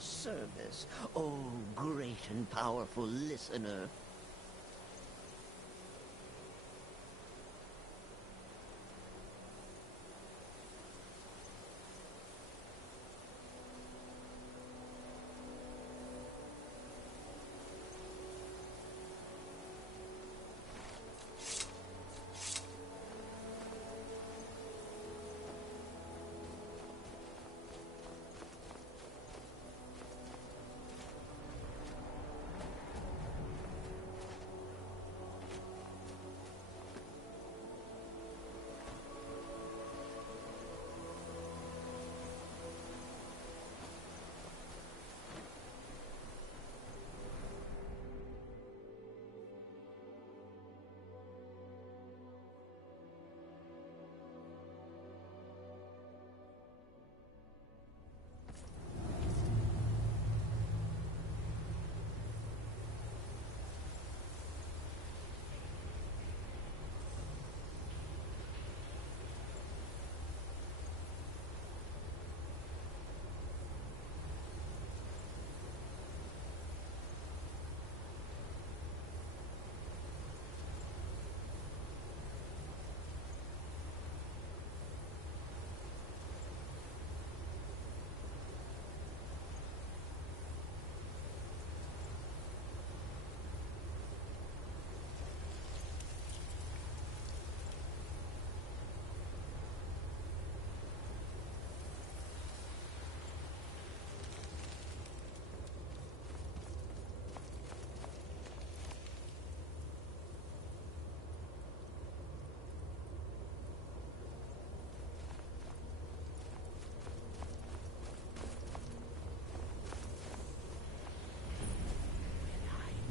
your service, oh great and powerful listener.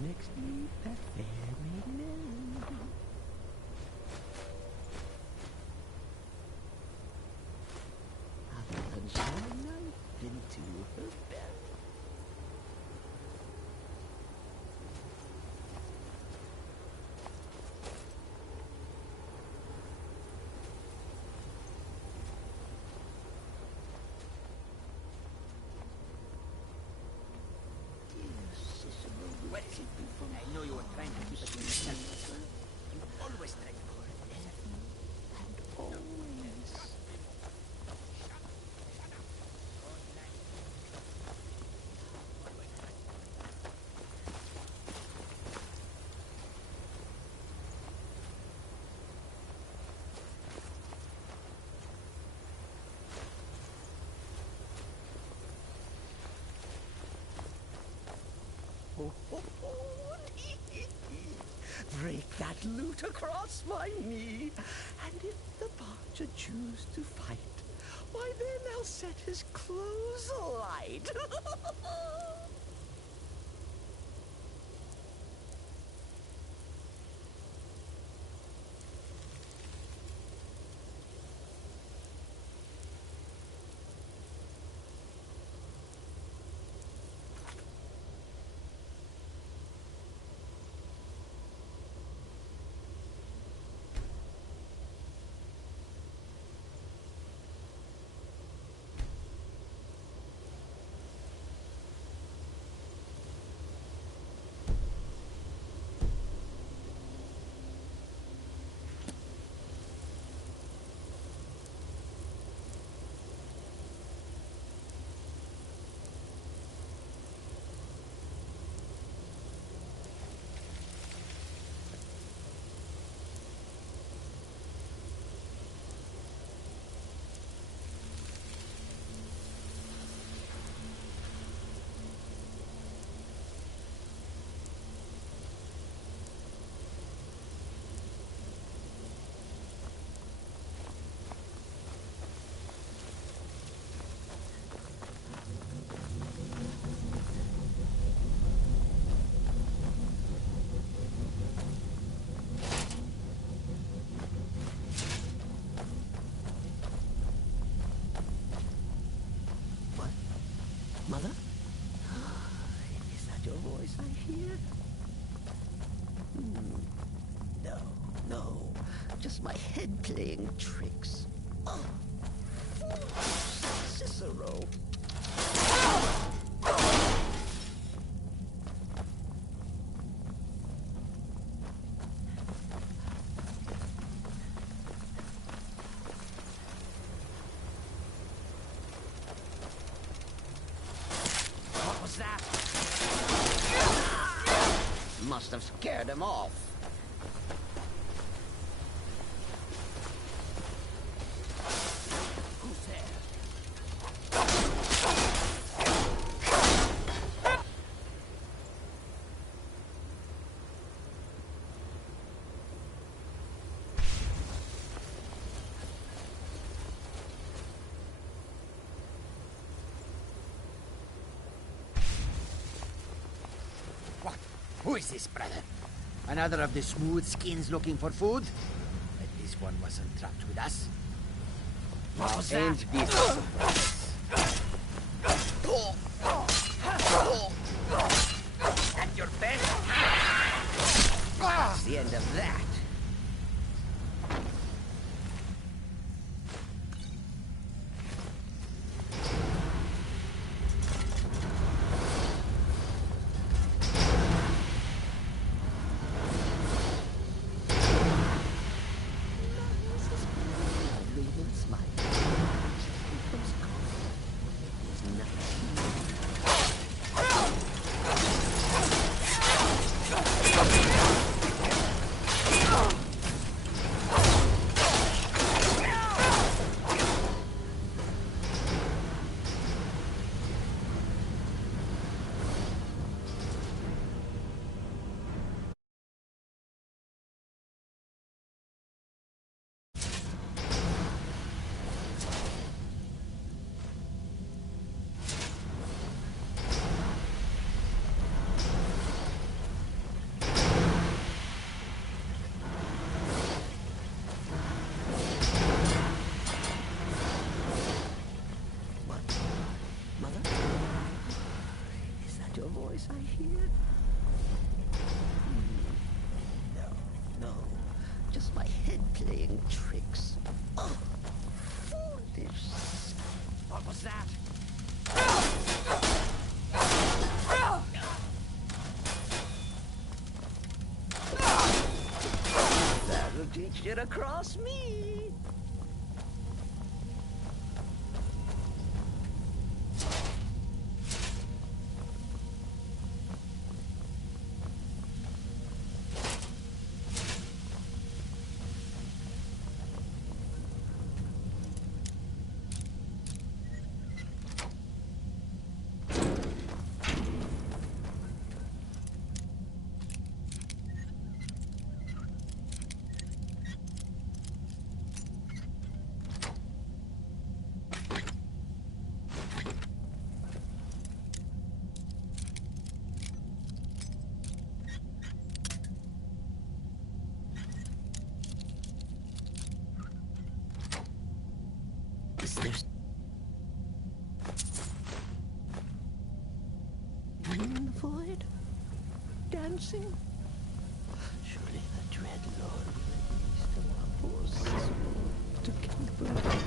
Next meet that fair maiden. I'll plunge my knife into her belly. I know you were trying to keep it to yourself. You always try to call it. And always. Break that loot across my knee, and if the Barger choose to fight, why then I'll set his clothes alight. Mother? Is that your voice I hear? No. Just my head playing tricks. Oh, Cicero. Must have scared him off. Who's there? What? Who is this, brother? Another of the smooth skins looking for food? But this one wasn't trapped with us. What was And that? this is the price. At your best? That's the end of that. I hear? No. Just my head playing tricks. Oh, foolish. What was that? That'll teach you to cross me. There's in the void, dancing. Surely the dread Lord will release to our forces to keep them.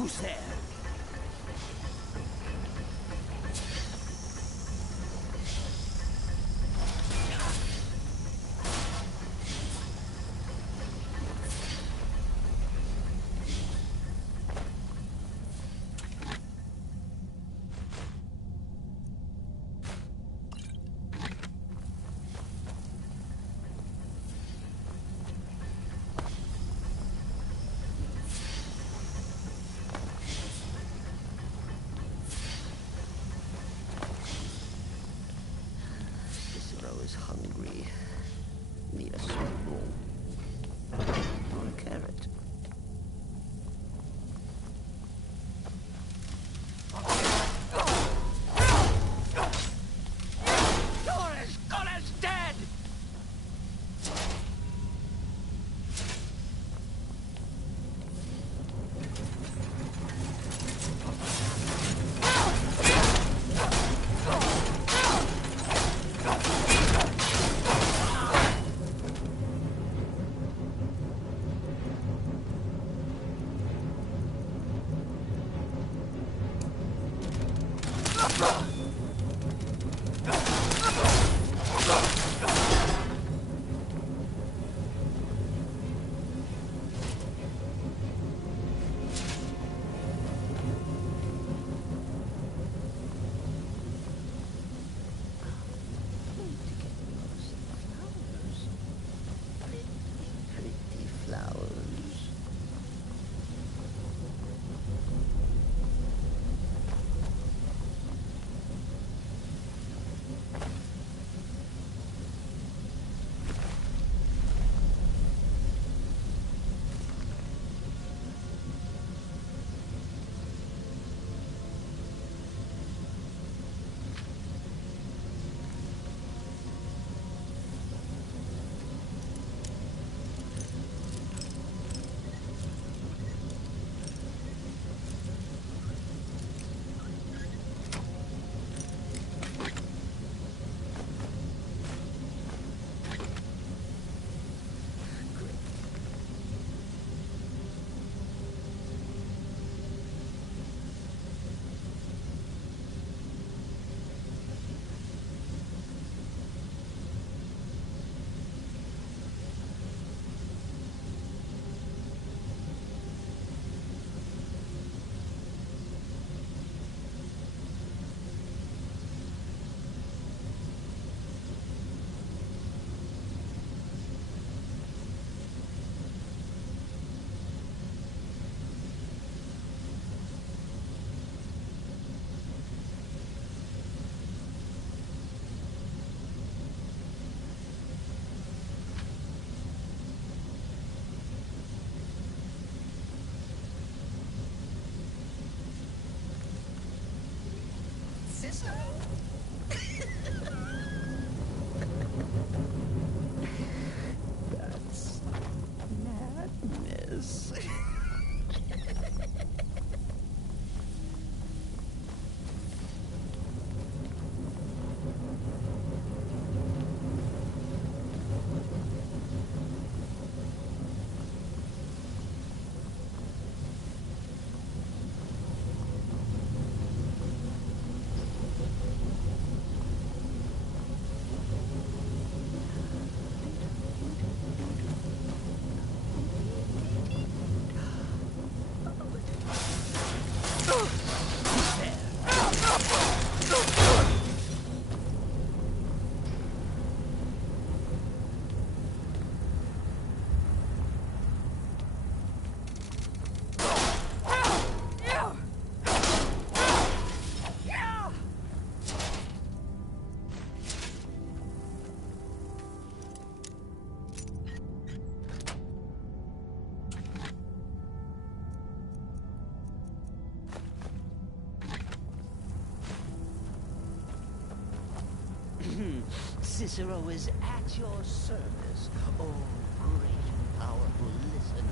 Who's there? Hungry. Need a sweet roll. Or a carrot. Dora's dead! That's madness. Cicero is at your service, oh great and powerful listener.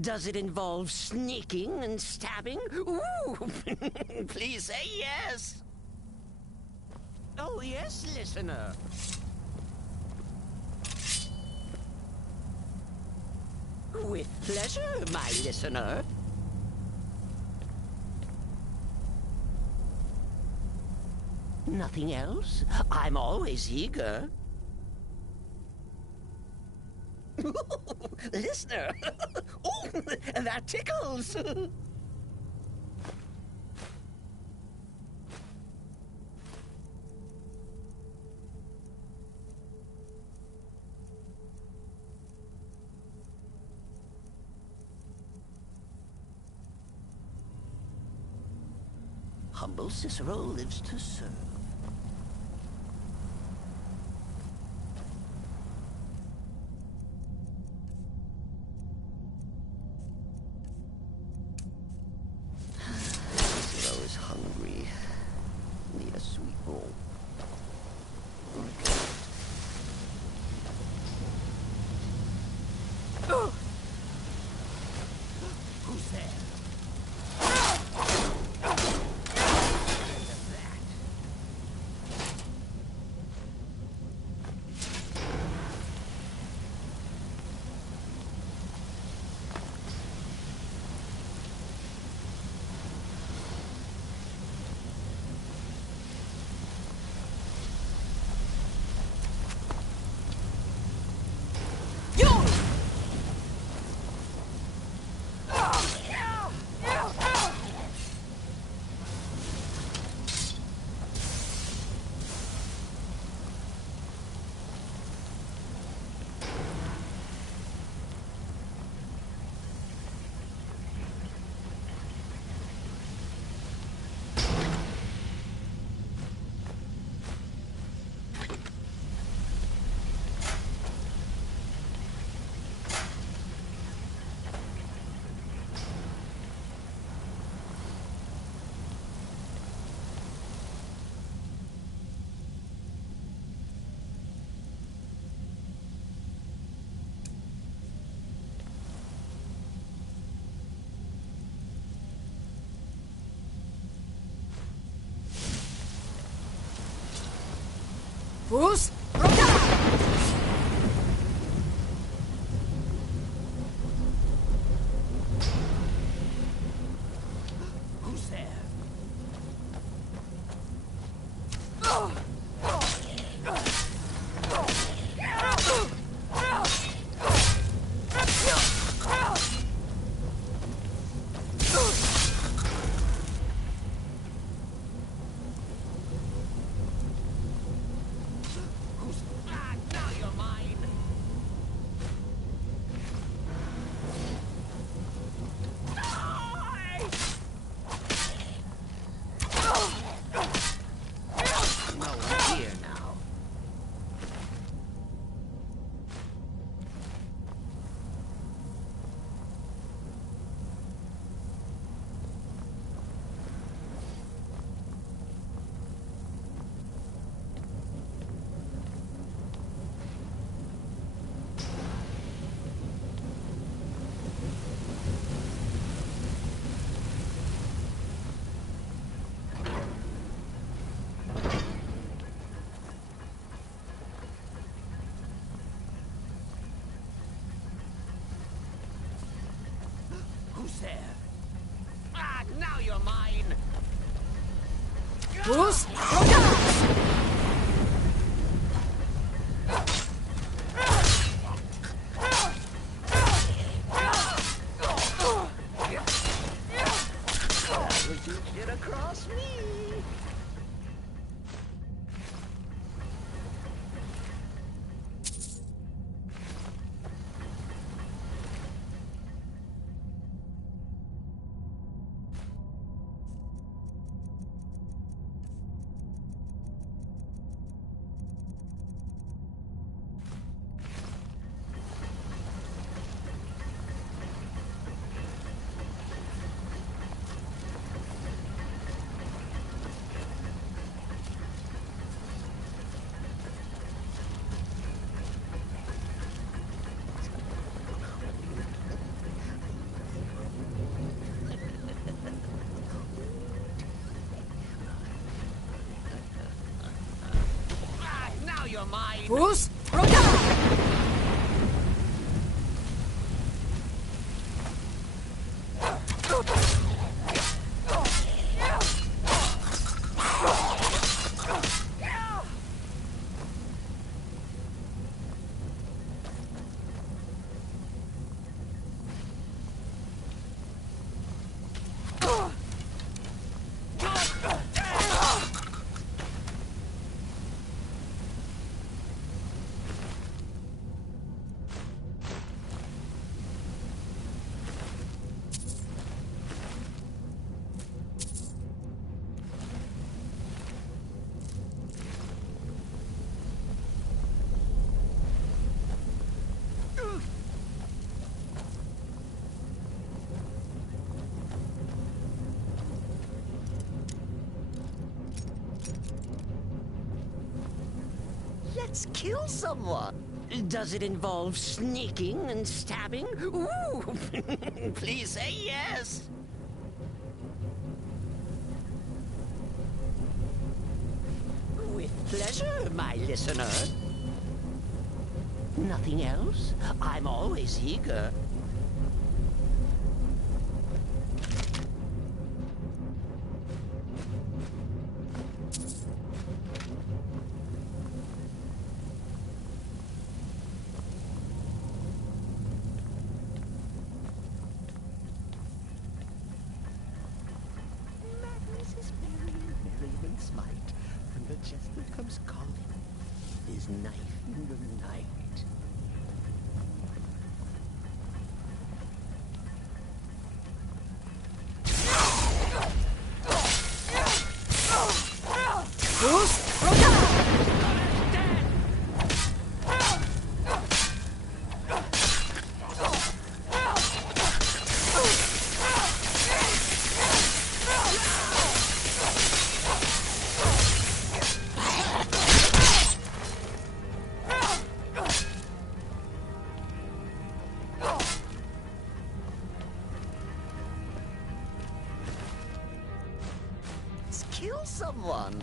Does it involve sneaking and stabbing? Ooh! Please say yes! Oh, yes, listener. With pleasure, my listener. Nothing else? I'm always eager. Listener! Oh, that tickles! Humble Cicero lives to serve. Cicero is hungry. Need a sweet roll. Who's there? Who's Roda? Who's there? Now you're mine. No one here now. Who's there? Now you're mine. Who's Roda? Would you get across me? Now you're mine. Who's Roda? Let's kill someone. Does it involve sneaking and stabbing? Ooh, please say yes. With pleasure, my listener. Nothing else? I'm always eager. Might, and the jester comes calling, his knife in the night. Who's Roda? Kill someone.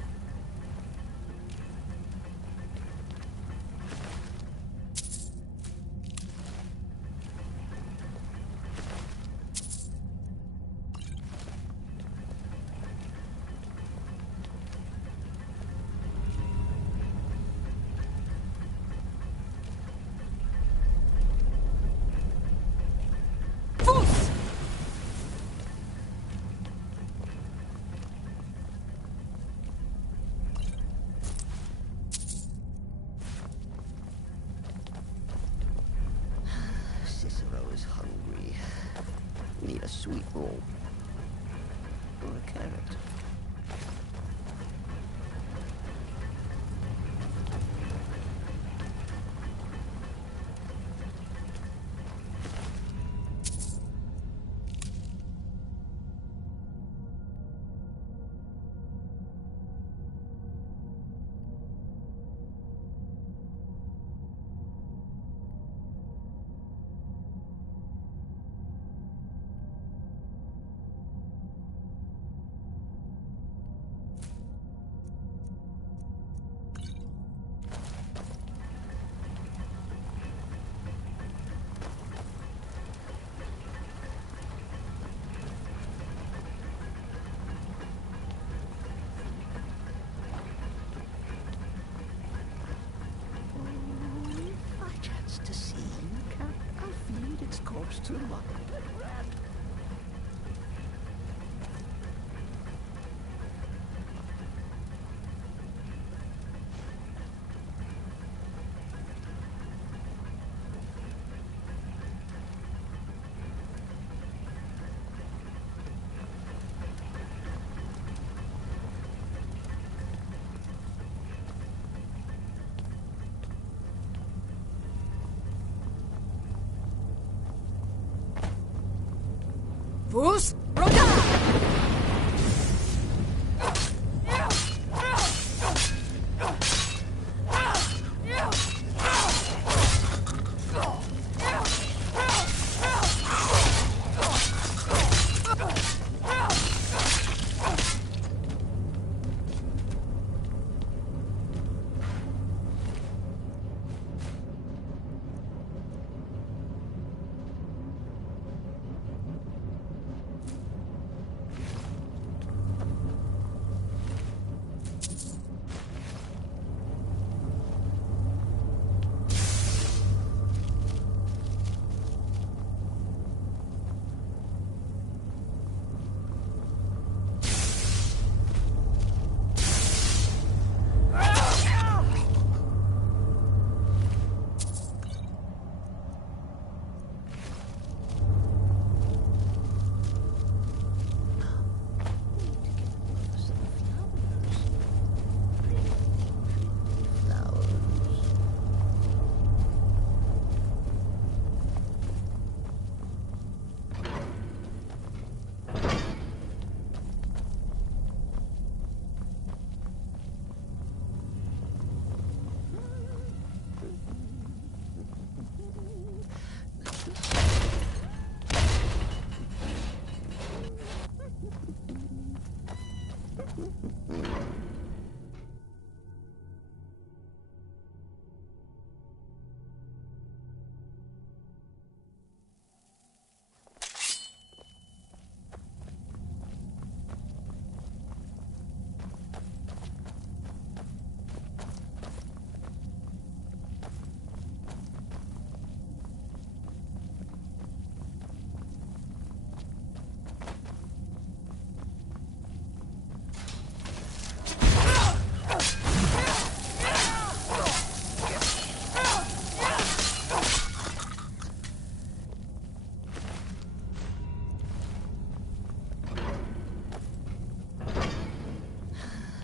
sweet roll. Or a carrot. To see, can't I feed its corpse to my pet rat? Vus Roda!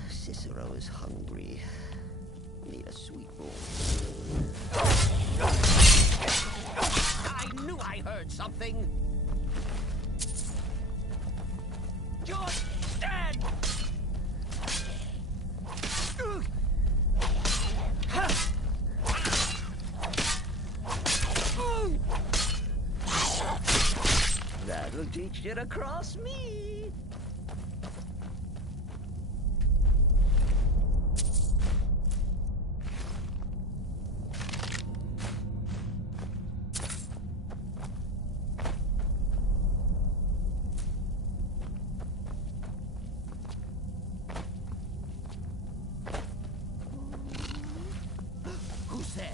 Cicero is hungry. Need a sweet roll. I knew I heard something. Just stand. That'll teach you to cross me. Who's there?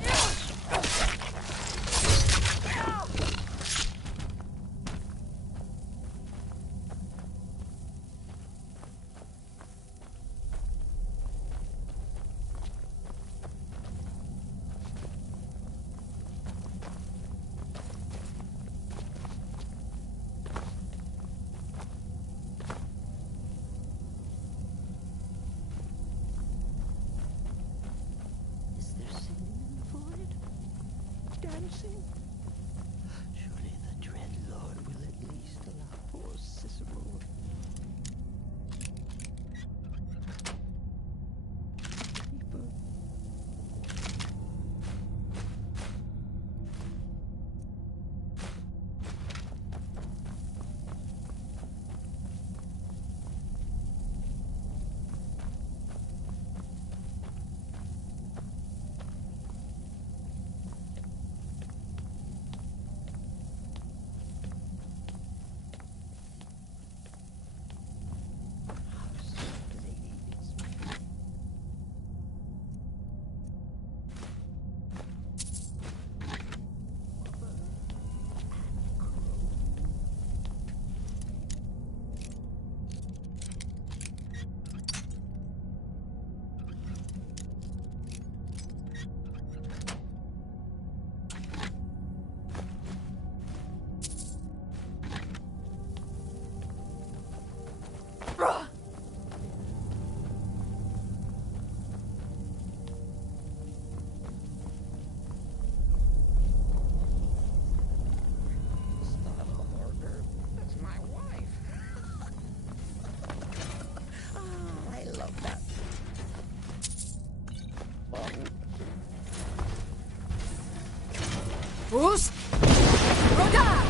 dancing? Surely the dread Lord will at least allow poor Cicero. Keeper. Who's? Roda!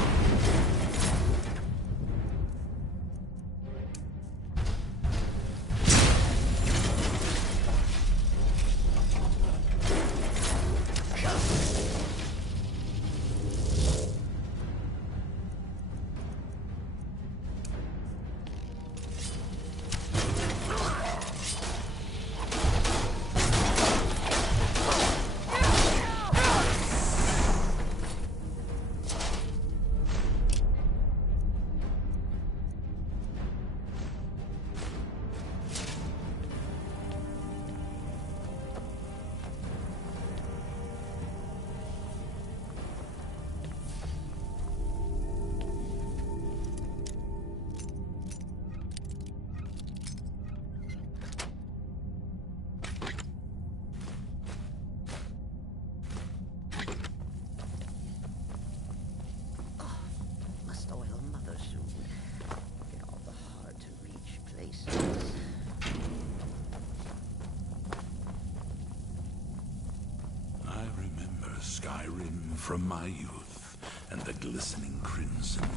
Skyrim from my youth, and the glistening crimson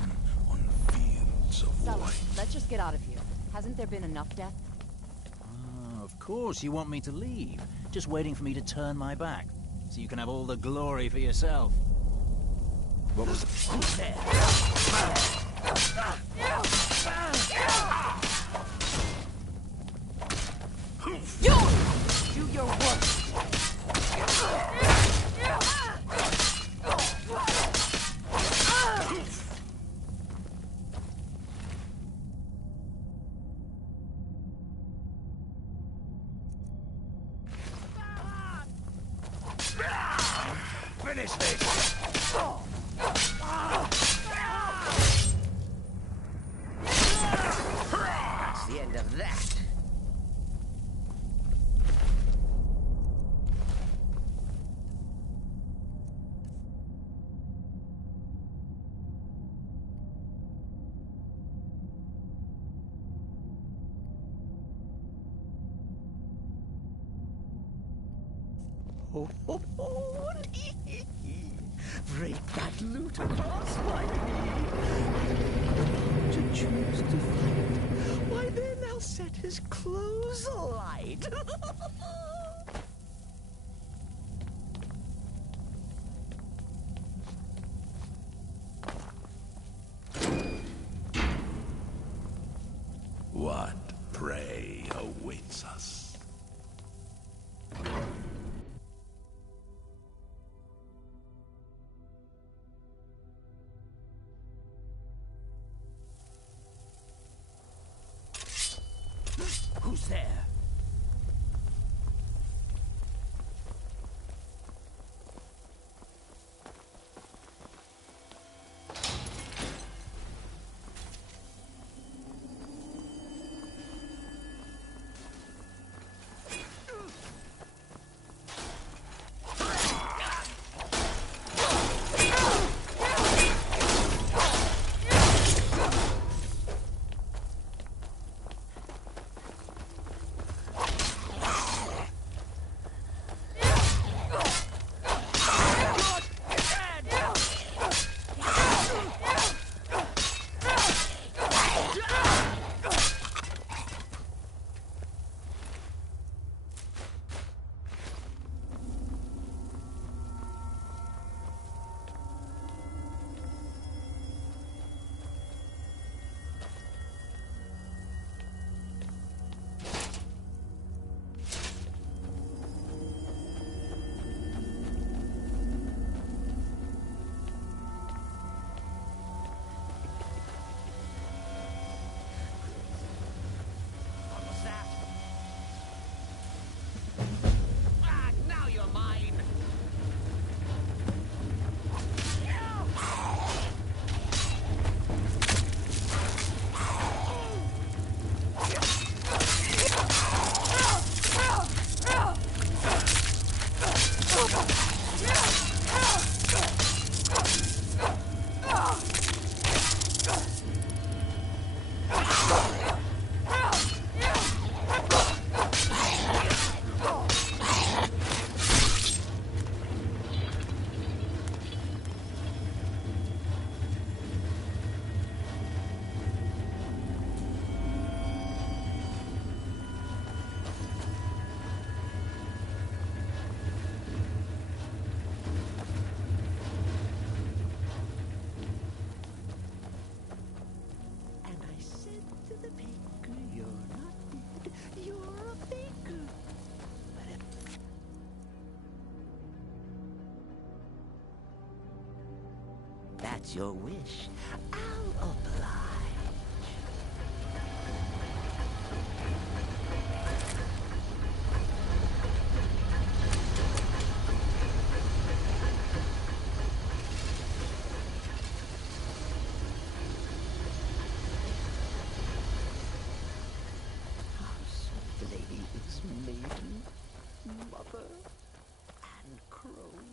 on fields of white. Let's just get out of here. Hasn't there been enough death? Of course you want me to leave. Just waiting for me to turn my back, so you can have all the glory for yourself. What was who's there? You! Do your work! Finish this! That's the end of that. Break that loot across my knee. To choose to fight, why then I'll set his clothes alight. What prey awaits us? Who's there? it's your wish, I'll oblige. How sweet the lady is, maiden, mother, and crone.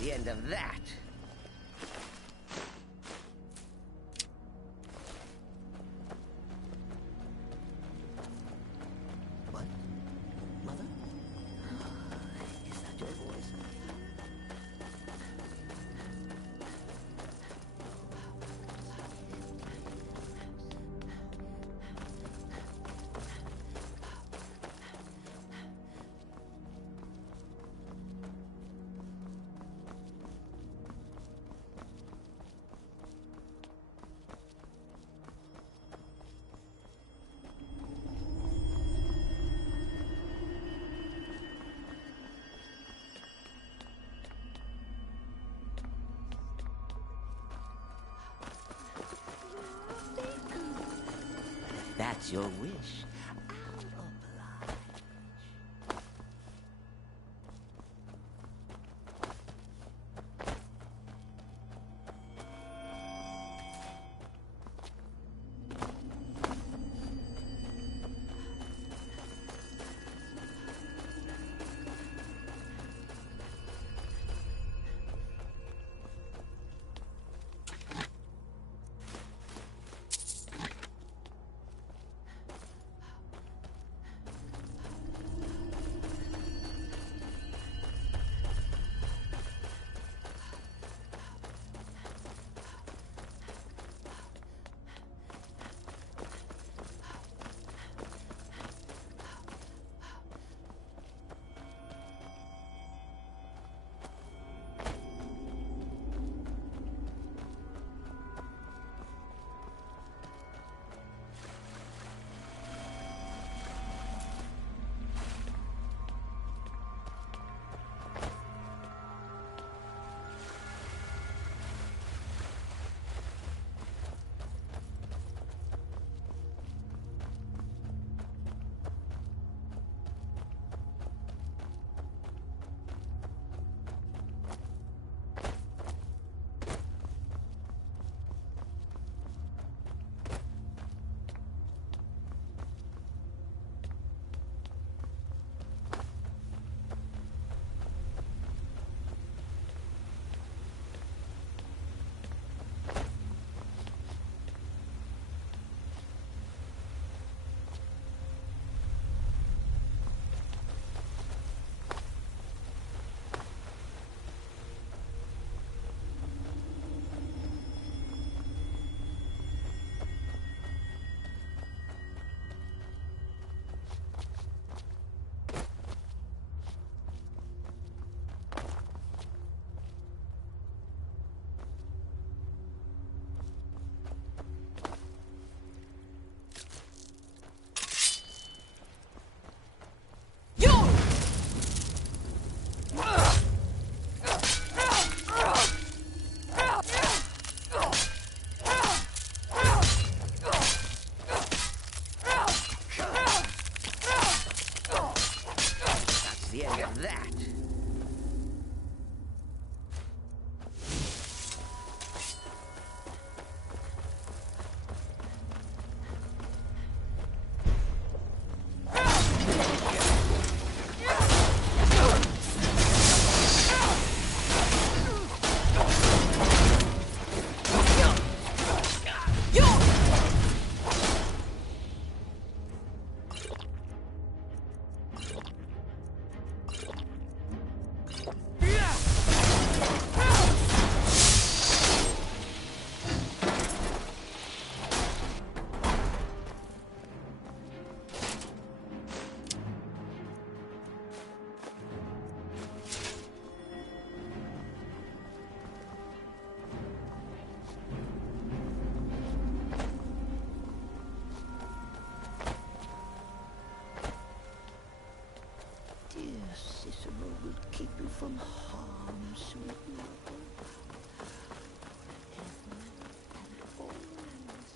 The end of that. What? Mother? Is that your voice? it's your wish, I'll oblige. The end of that. Keep you from harm, sweet mother. Heaven and holiness.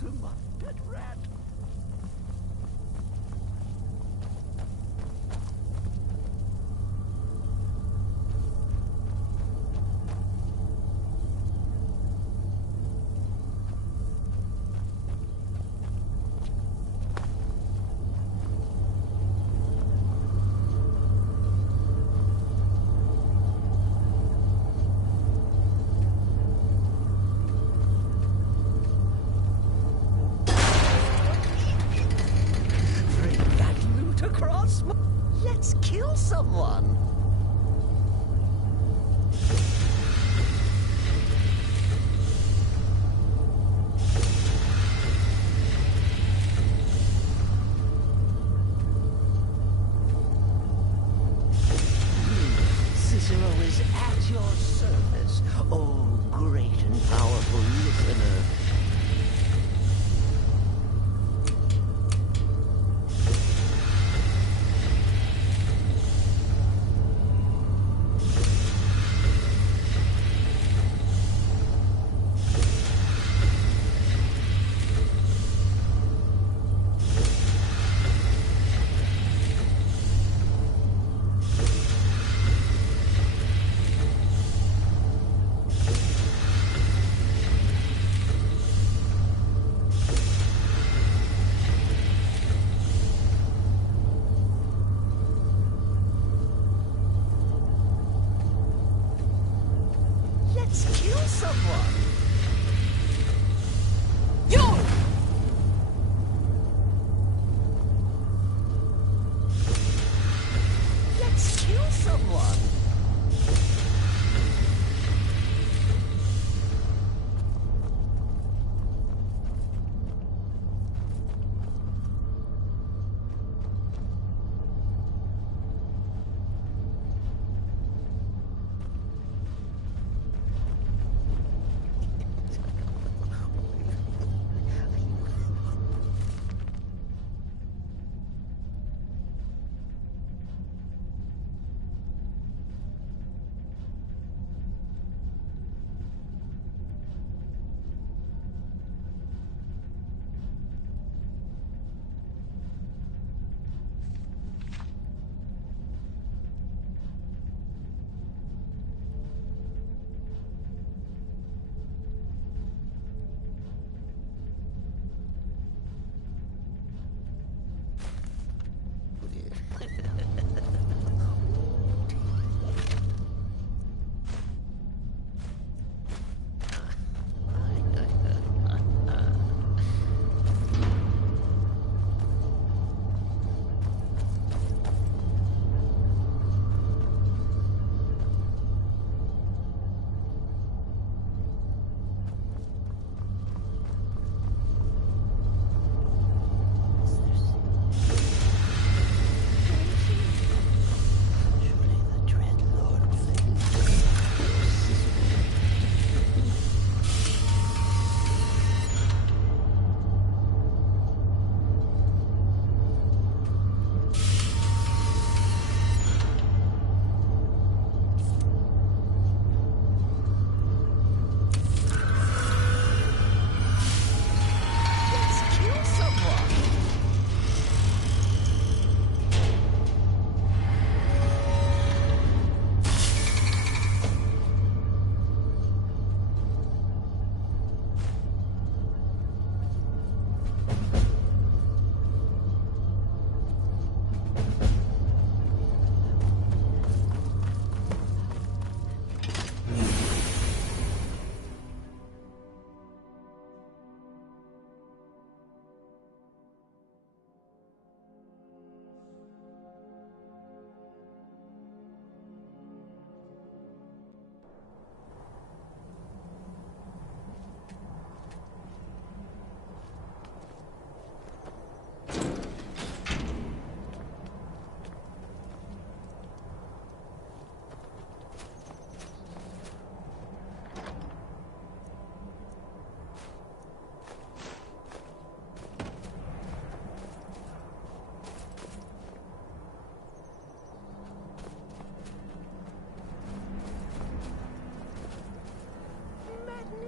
to my pet rat. Let's kill someone. Cicero is at your service, oh great and powerful listener. Let's kill someone. You! Let's kill someone.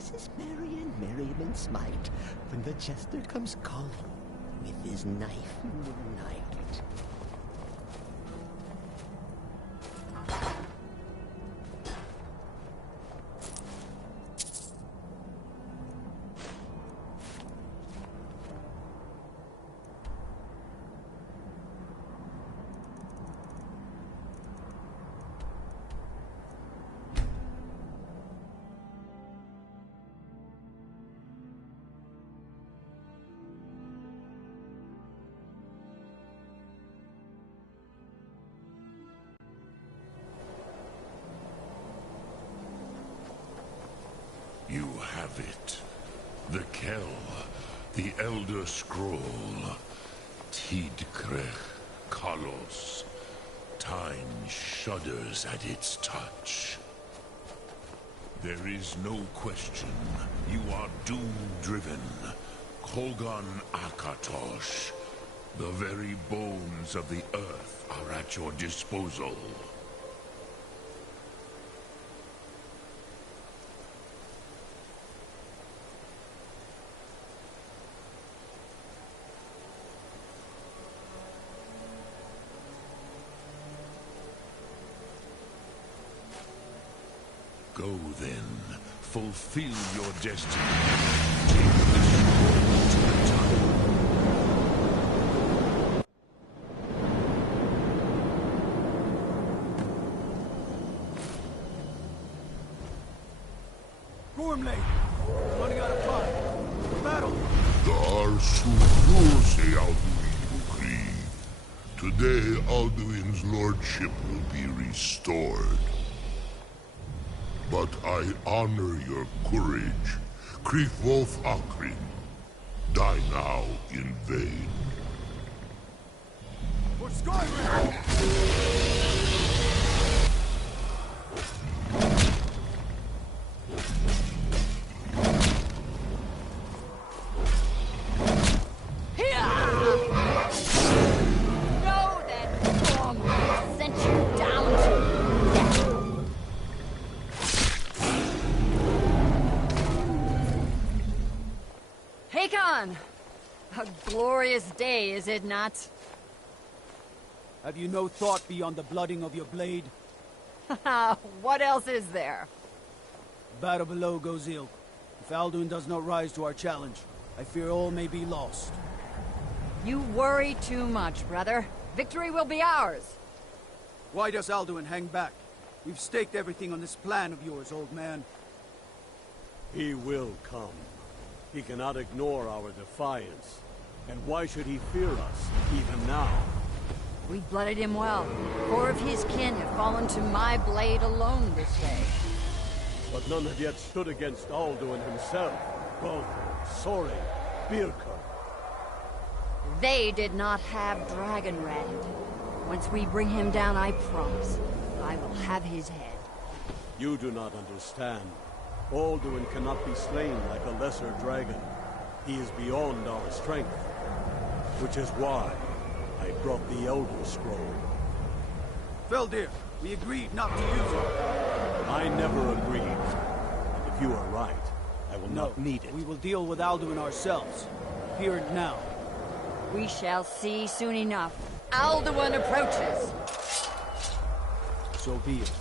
as is merry and merriment's might when the jester comes calling with his knife in the night. You have it. The Kell, the Elder Scroll. Tidkrech Kalos. Time shudders at its touch. There is no question. You are doom-driven. Kogan Akatosh. The very bones of the earth are at your disposal. Go then, fulfill your destiny. Take the scroll to the tower. Gormley! Running out of time. Battle! Dar Sukrose Alduin Krieg. Today Alduin's lordship will be restored. But I honor your courage. Kriegwolf Akrin. Die now in vain. For Skyrim! Know that Gormley sent you down to death. Hakon! A glorious day, is it not? Have you no thought beyond the blooding of your blade? What else is there? Battle below goes ill. If Alduin does not rise to our challenge, I fear all may be lost. You worry too much, brother. Victory will be ours. Why does Alduin hang back? We've staked everything on this plan of yours, old man. He will come. He cannot ignore our defiance. And why should he fear us, even now? We blooded him well. 4 of his kin have fallen to my blade alone this day. But none have yet stood against Alduin himself. Both Sorin, Birka. They did not have Dragonred. Once we bring him down, I promise, I will have his head. You do not understand. Alduin cannot be slain like a lesser dragon. He is beyond our strength. Which is why I brought the Elder Scroll. Feldir, we agreed not to use it. I never agreed. And if you are right, I will not need it. We will deal with Alduin ourselves. Here and now. We shall see soon enough. Alduin approaches. So be it.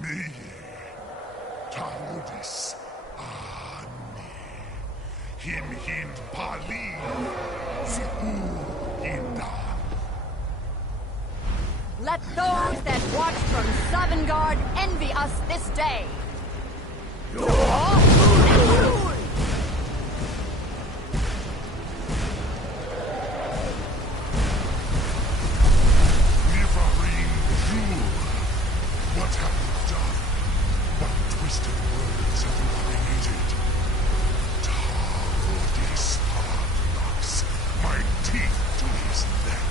Me, Tarudis, Ani, Him Hind Pali, Ziku Hinda. Let those that watch from Sovngarde envy us this day. Nivarin Jur, what have you done? What twisted words have you created? Tarudis hard my teeth to his neck.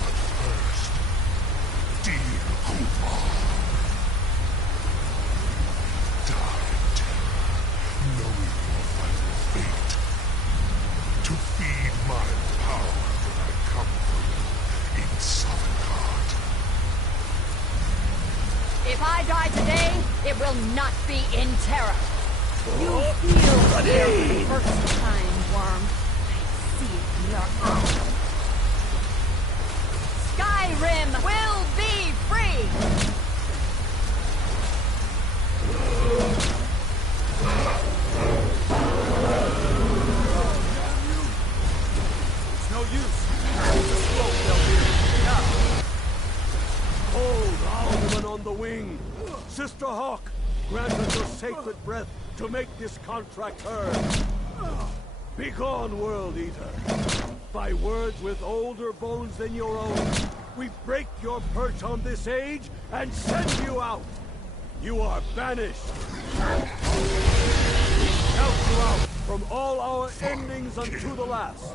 But first, dear Kupar, die in terror, knowing your final fate. To feed my power when I come for you in Sovngarde. If I die today, it will not be in terror. You feel fear for the first time, Worm. I see it in your eyes. Skyrim will be free! It's no use. It's a slope they'll hear. Now. Hold Alderman on the wing. Sister Hawk, grant us your sacred breath to make this contract heard. Begone, World Eater. By words with older bones than your own, we break your perch on this age and send you out. You are banished. We count you out from all our endings unto the last.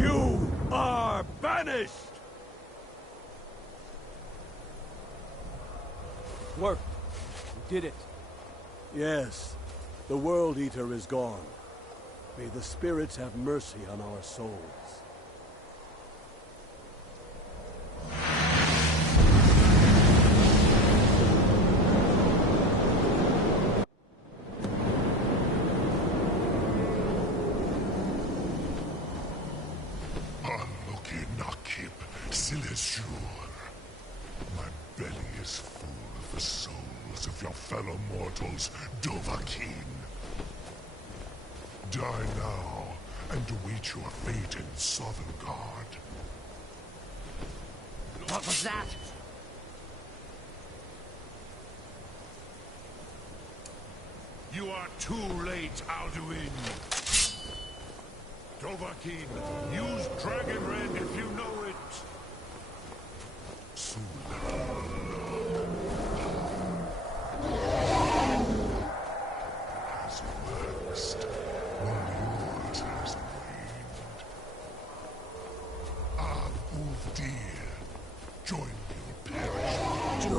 You are banished! Worked. We did it. Yes, the World Eater is gone. May the spirits have mercy on our souls. My belly is full of the souls of your fellow mortals, Dovahkiin. Die now, and await your fate in Sovngarde. What was that? You are too late, Alduin. Dovahkiin, use Dragon Rend if you know it. Has waxed, while yours has waned. Ulfdir, join me in perishing.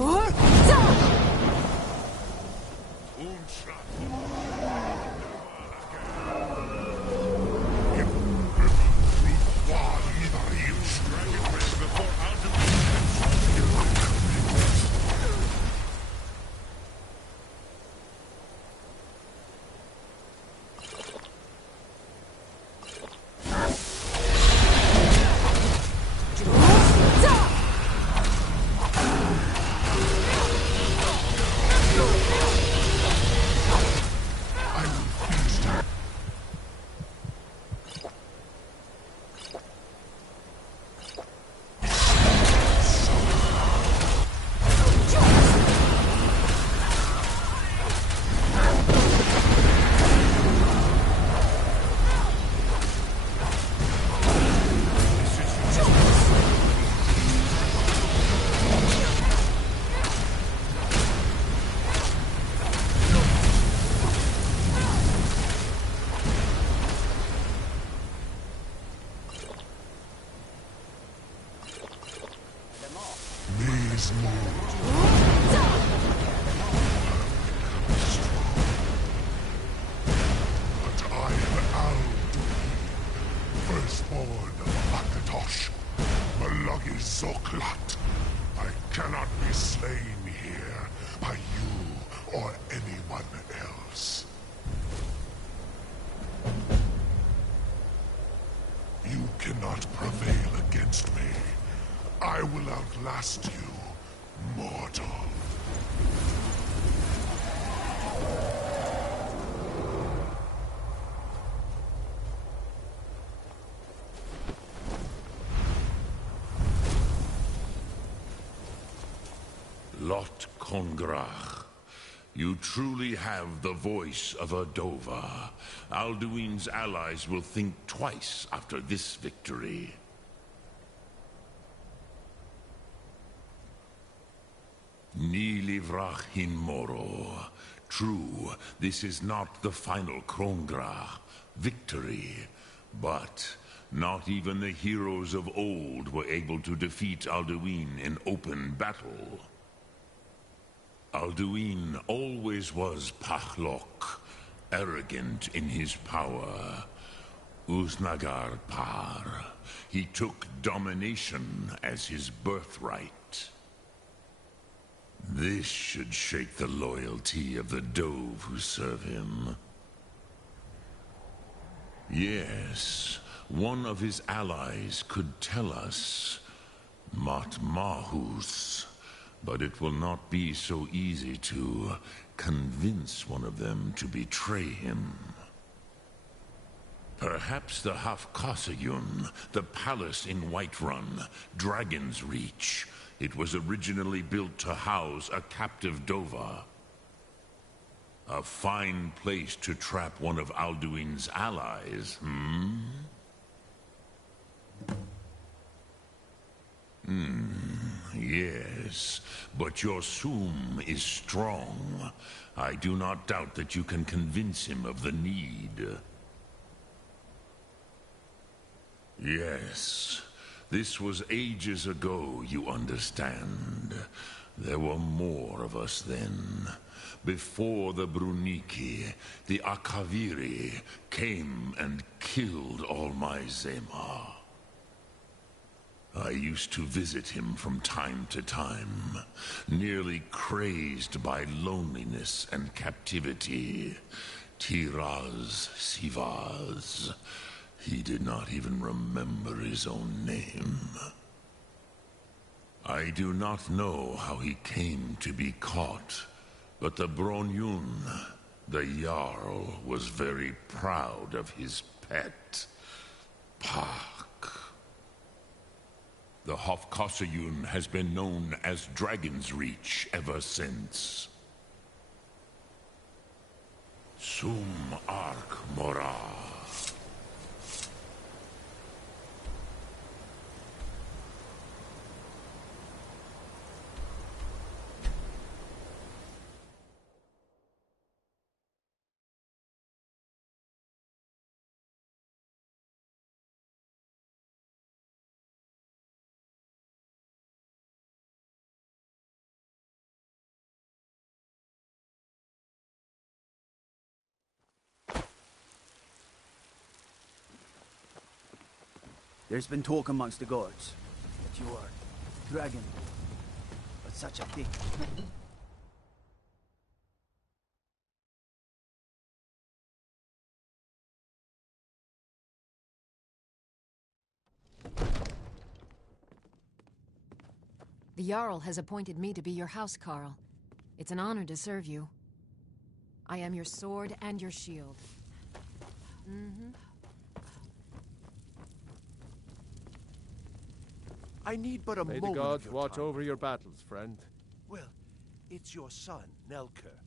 I cannot be slain here by you or anyone else. You cannot prevail against me. I will outlast you, mortal. Lot Kongrach, you truly have the voice of a Dova. Alduin's allies will think twice after this victory. Ni livrach hin moro. True, this is not the final Kongrach victory, but not even the heroes of old were able to defeat Alduin in open battle. Alduin always was Pachlok, arrogant in his power. Uznagar Par. He took domination as his birthright. This should shake the loyalty of the Dove who serve him. Yes, one of his allies could tell us. Matmahus. But it will not be so easy to convince one of them to betray him. Perhaps the Hafkasayun, the palace in Whiterun, Dragon's Reach. It was originally built to house a captive Dova. A fine place to trap one of Alduin's allies, Yes, but your Sum is strong. I do not doubt that you can convince him of the need. Yes, this was ages ago, you understand. There were more of us then. Before the Bruniki, the Akaviri came and killed all my Zema. I used to visit him from time to time, nearly crazed by loneliness and captivity. Tiraz Sivaz. He did not even remember his own name. I do not know how he came to be caught, but the Bronyun, the Jarl, was very proud of his pet, Pak. The Hofkosayun has been known as Dragon's Reach ever since. Sum Ark Mora. There's been talk amongst the guards that you are dragon, but such a big... The Jarl has appointed me to be your housecarl. It's an honor to serve you. I am your sword and your shield. I need but a May moment the gods of your watch time. over your battles, friend. Well, it's your son, Nelker.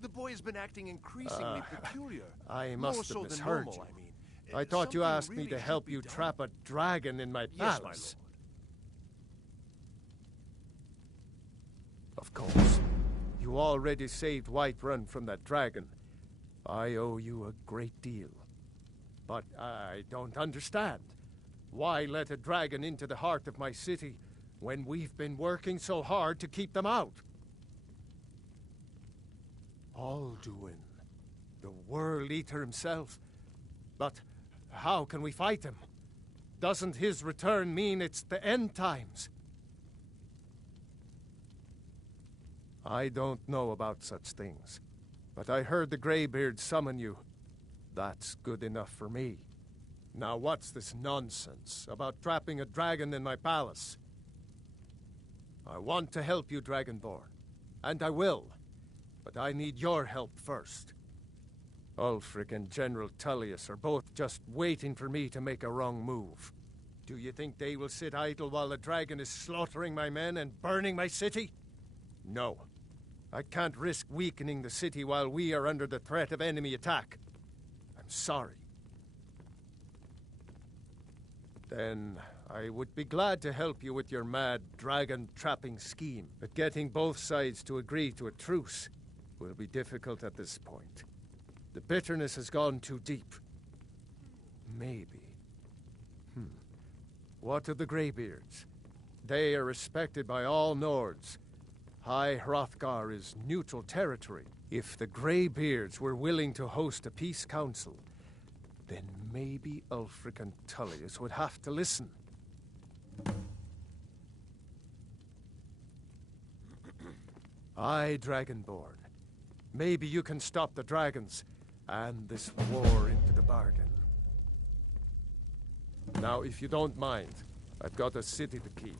The boy has been acting increasingly peculiar. I More must have so than misheard normal, you. I mean. I thought you Something asked me really to should help be you done. trap a dragon in my Yes, palace. my lord. Of course. You already saved Whiterun from that dragon. I owe you a great deal. But I don't understand. Why let a dragon into the heart of my city when we've been working so hard to keep them out? Alduin, the World Eater himself. But how can we fight him? Doesn't his return mean it's the end times? I don't know about such things, but I heard the Greybeard summon you. That's good enough for me. Now what's this nonsense about trapping a dragon in my palace? I want to help you, Dragonborn, and I will, but I need your help first. Ulfric and General Tullius are both just waiting for me to make a wrong move. Do you think they will sit idle while the dragon is slaughtering my men and burning my city? No. I can't risk weakening the city while we are under the threat of enemy attack. I'm sorry. Then I would be glad to help you with your mad dragon-trapping scheme, but getting both sides to agree to a truce will be difficult at this point. The bitterness has gone too deep. Maybe. What of the Greybeards? They are respected by all Nords. High Hrothgar is neutral territory. If the Greybeards were willing to host a peace council, then maybe Ulfric and Tullius would have to listen. Aye, Dragonborn. Maybe you can stop the dragons, and this war into the bargain. Now, if you don't mind, I've got a city to keep.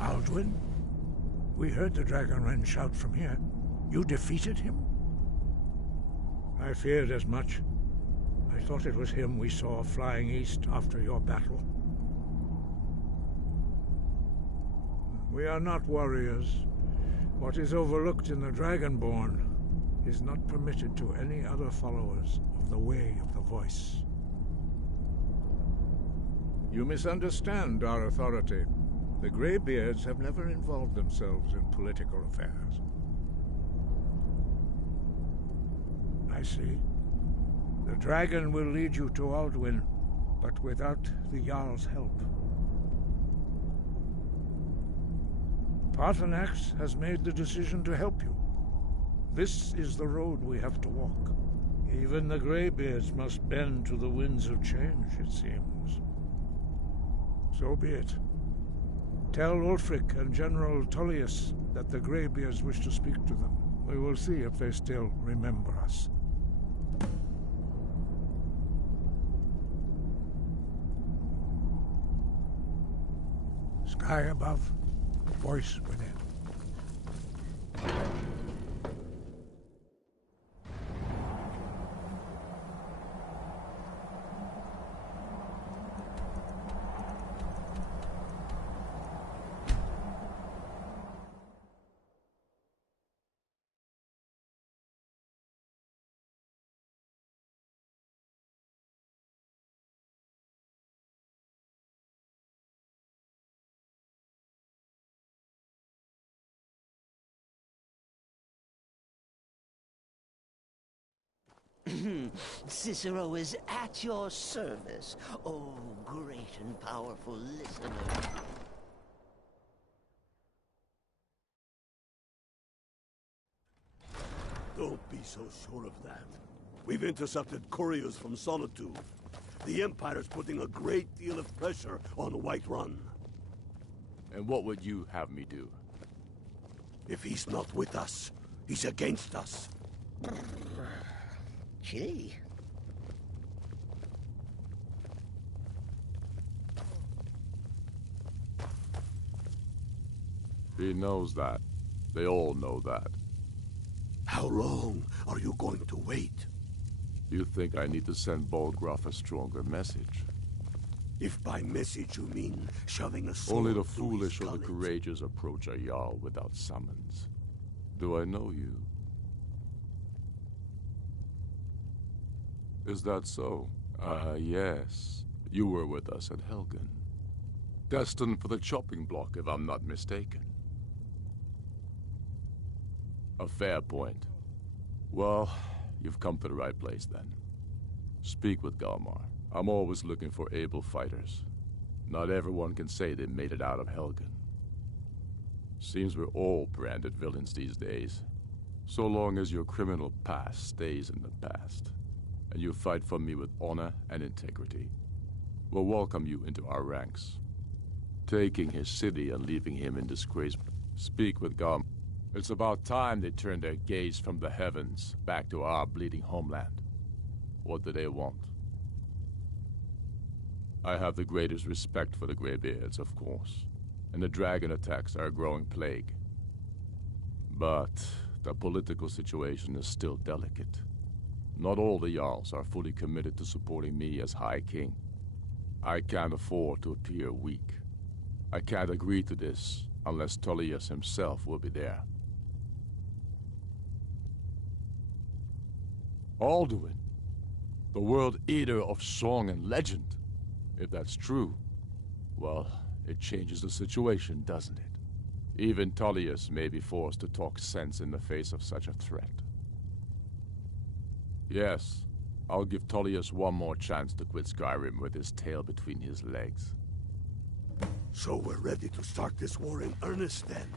Alduin? We heard the Dragonren shout from here. You defeated him? I feared as much. I thought it was him we saw flying east after your battle. We are not warriors. What is overlooked in the Dragonborn is not permitted to any other followers of the Way of the Voice. You misunderstand our authority. The Greybeards have never involved themselves in political affairs. I see. The dragon will lead you to Alduin, but without the Jarl's help. Paarthurnax has made the decision to help you. This is the road we have to walk. Even the Greybeards must bend to the winds of change, it seems. So be it. Tell Ulfric and General Tullius that the Greybeards wish to speak to them. We will see if they still remember us. Sky above, voice within. Cicero is at your service, oh great and powerful listener. Don't be so sure of that. We've intercepted couriers from Solitude. The Empire's putting a great deal of pressure on Whiterun. And what would you have me do? If he's not with us, he's against us. Gee. He knows that. They all know that. How long are you going to wait? You think I need to send Bolgraf a stronger message? If by message you mean shoving a sword Only the through foolish his or the gullet. courageous approach a Jarl without summons. Do I know you? Is that so? Ah, yes. You were with us at Helgen. Destined for the chopping block, if I'm not mistaken. A fair point. Well, you've come to the right place then. Speak with Galmar. I'm always looking for able fighters. Not everyone can say they made it out of Helgen. Seems we're all branded villains these days. So long as your criminal past stays in the past, and you fight for me with honor and integrity, we'll welcome you into our ranks. Taking his city and leaving him in disgrace. Speak with Galmar. It's about time they turned their gaze from the heavens back to our bleeding homeland. What do they want? I have the greatest respect for the Greybeards, of course, and the dragon attacks are a growing plague. But the political situation is still delicate. Not all the Jarls are fully committed to supporting me as High King. I can't afford to appear weak. I can't agree to this unless Tullius himself will be there. Alduin, the World Eater of song and legend. If that's true, well, it changes the situation, doesn't it? Even Tullius may be forced to talk sense in the face of such a threat. Yes, I'll give Tullius one more chance to quit Skyrim with his tail between his legs. So we're ready to start this war in earnest, then?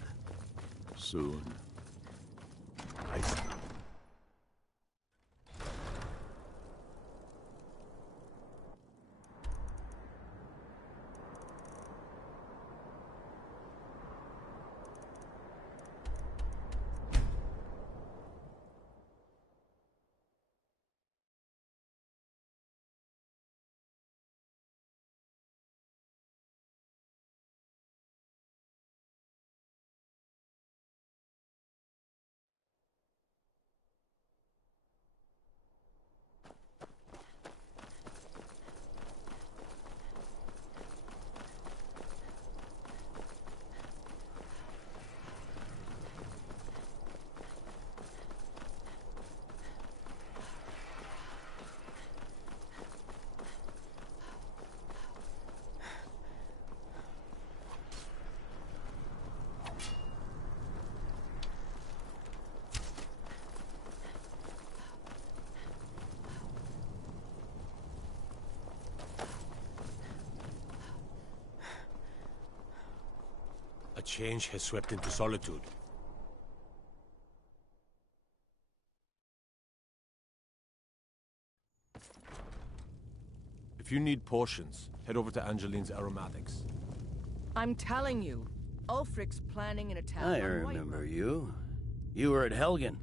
Soon. I see. A change has swept into Solitude. If you need potions, head over to Angeline's Aromatics. I'm telling you, Ulfric's planning an attack I on remember you. You were at Helgen.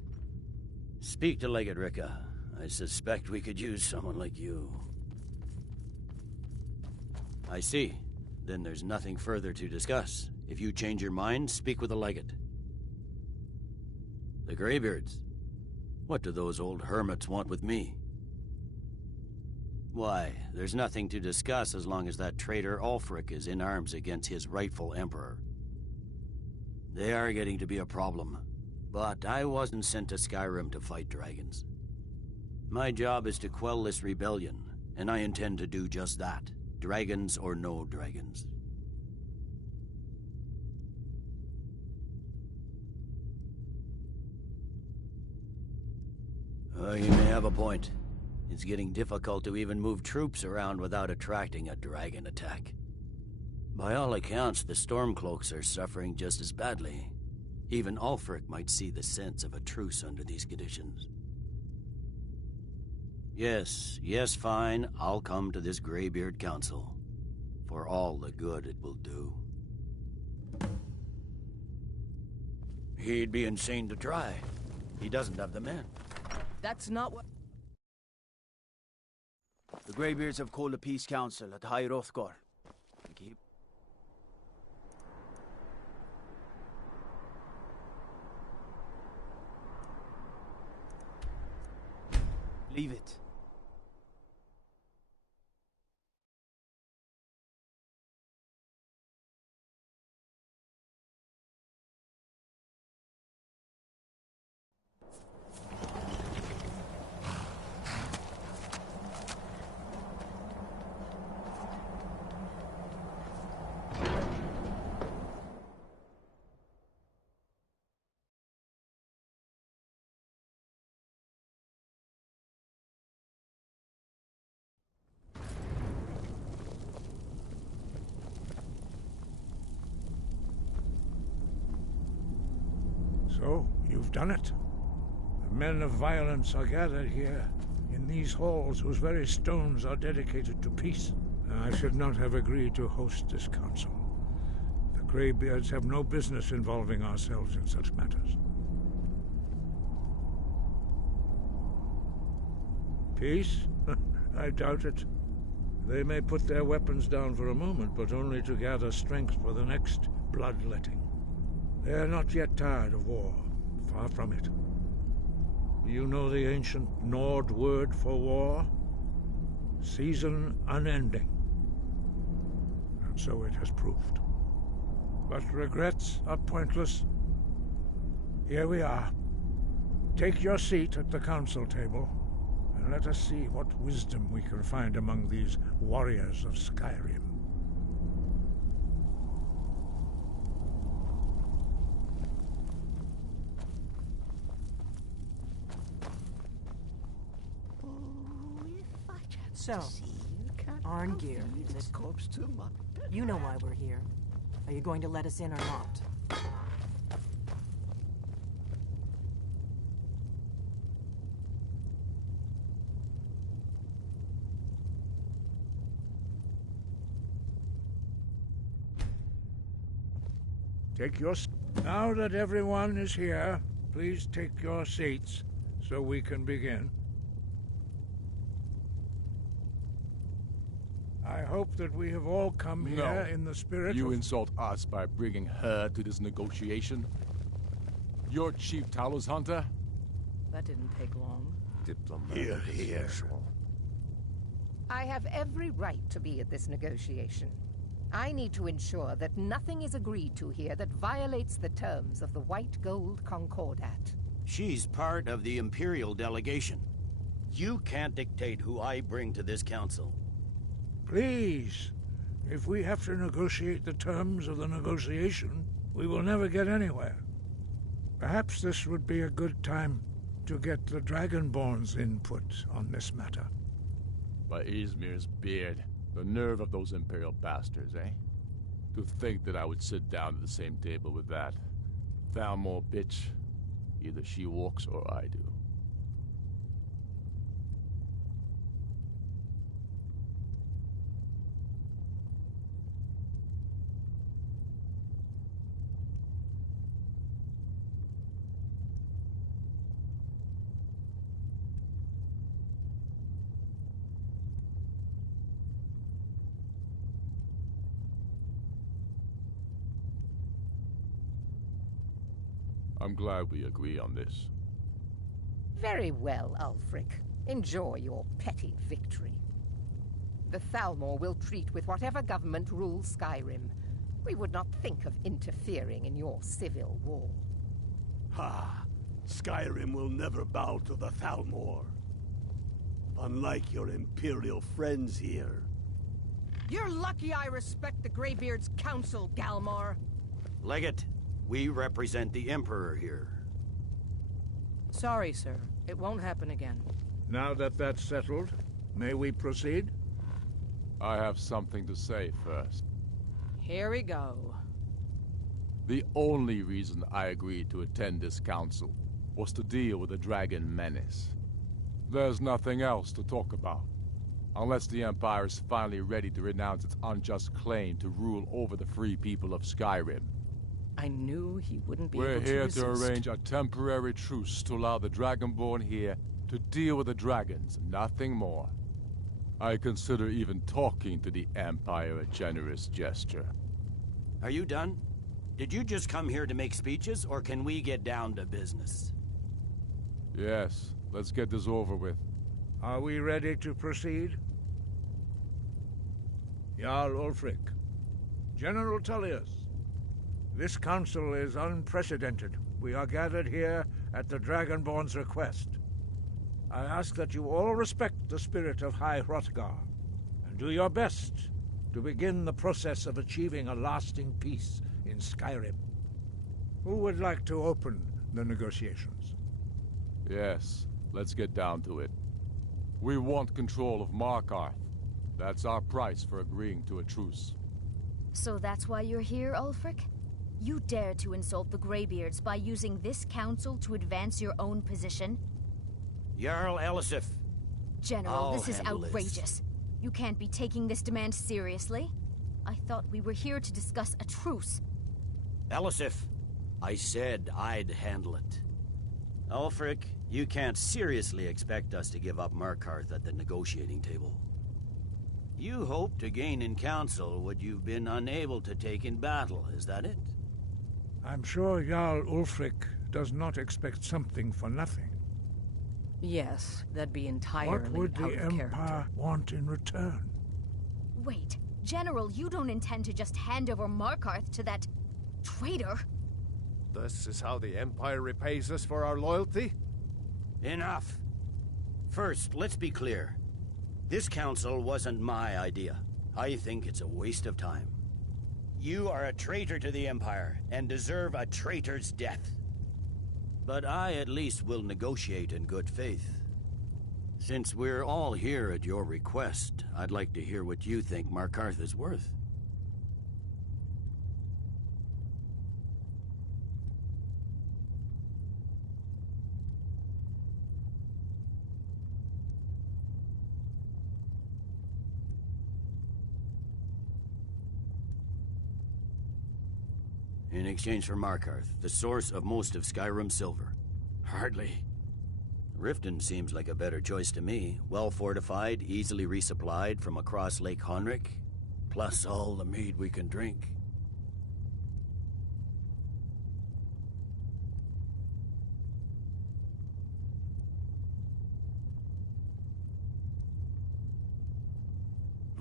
Speak to Legate Ricka. I suspect we could use someone like you. I see. Then there's nothing further to discuss. If you change your mind, speak with the Legate. The Greybeards. What do those old hermits want with me? Why, there's nothing to discuss as long as that traitor Ulfric is in arms against his rightful emperor. They are getting to be a problem. But I wasn't sent to Skyrim to fight dragons. My job is to quell this rebellion, and I intend to do just that. Dragons or no dragons. You may have a point. It's getting difficult to even move troops around without attracting a dragon attack. By all accounts, the Stormcloaks are suffering just as badly. Even Ulfric might see the sense of a truce under these conditions. Yes, fine, I'll come to this Greybeard Council. For all the good it will do. He'd be insane to try. He doesn't have the men. That's not what... The Greybeards have called a peace council at High Hrothgar. Leave it. So, you've done it. The men of violence are gathered here, in these halls whose very stones are dedicated to peace. I should not have agreed to host this council. The Greybeards have no business involving ourselves in such matters. Peace? I doubt it. They may put their weapons down for a moment, but only to gather strength for the next bloodletting. They are not yet tired of war. Far from it. You know the ancient Nord word for war? Season unending. And so it has proved. But regrets are pointless. Here we are. Take your seat at the council table, and let us see what wisdom we can find among these warriors of Skyrim. So, Arngeir, is it? Corpse to my bed. You know why we're here. Are you going to let us in or not? Now that everyone is here, please take your seats so we can begin. I hope that we have all come here in the spirit You of... insult us by bringing her to this negotiation? You're Chief Talos Hunter? That didn't take long. Here, here. I have every right to be at this negotiation. I need to ensure that nothing is agreed to here that violates the terms of the White Gold Concordat. She's part of the Imperial delegation. You can't dictate who I bring to this council. Please, if we have to negotiate the terms of the negotiation, we will never get anywhere. Perhaps this would be a good time to get the Dragonborn's input on this matter. By Izmir's beard, the nerve of those Imperial bastards, eh? To think that I would sit down at the same table with that Thalmor bitch. Either she walks or I do. I'm glad we agree on this. Very well, Ulfric. Enjoy your petty victory. The Thalmor will treat with whatever government rules Skyrim. We would not think of interfering in your civil war. Ha! Skyrim will never bow to the Thalmor. Unlike your Imperial friends here. You're lucky I respect the Greybeard's counsel, Galmar. Legate, we represent the Emperor here. Sorry, sir. It won't happen again. Now that that's settled, may we proceed? I have something to say first. Here we go. The only reason I agreed to attend this council was to deal with the dragon menace. There's nothing else to talk about. Unless the Empire is finally ready to renounce its unjust claim to rule over the free people of Skyrim. I knew he wouldn't be We're able to here resist. to arrange a temporary truce to allow the Dragonborn here to deal with the dragons, nothing more. I consider even talking to the Empire a generous gesture. Are you done? Did you just come here to make speeches, or can we get down to business? Yes, let's get this over with. Are we ready to proceed? Jarl Ulfric, General Tullius, this council is unprecedented. We are gathered here at the Dragonborn's request. I ask that you all respect the spirit of High Hrothgar, and do your best to begin the process of achieving a lasting peace in Skyrim. Who would like to open the negotiations? Yes, let's get down to it. We want control of Markarth. That's our price for agreeing to a truce. So that's why you're here, Ulfric? You dare to insult the Greybeards by using this council to advance your own position? Jarl Elisif. General, I'll this is handle outrageous. You can't be taking this demand seriously. I thought we were here to discuss a truce, Elisif, I said I'd handle it. Ulfric, you can't seriously expect us to give up Markarth at the negotiating table. You hope to gain in council what you've been unable to take in battle, is that it? I'm sure Jarl Ulfric does not expect something for nothing. Yes, that'd be entirely What would the out of Empire character. want in return? Wait, General, you don't intend to just hand over Markarth to that traitor? This is how the Empire repays us for our loyalty? Enough. First, let's be clear. This council wasn't my idea. I think it's a waste of time. You are a traitor to the Empire, and deserve a traitor's death. But I at least will negotiate in good faith. Since we're all here at your request, I'd like to hear what you think Markarth is worth. In exchange for Markarth, the source of most of Skyrim's silver. Hardly. Riften seems like a better choice to me. Well fortified, easily resupplied from across Lake Honric, plus all the mead we can drink.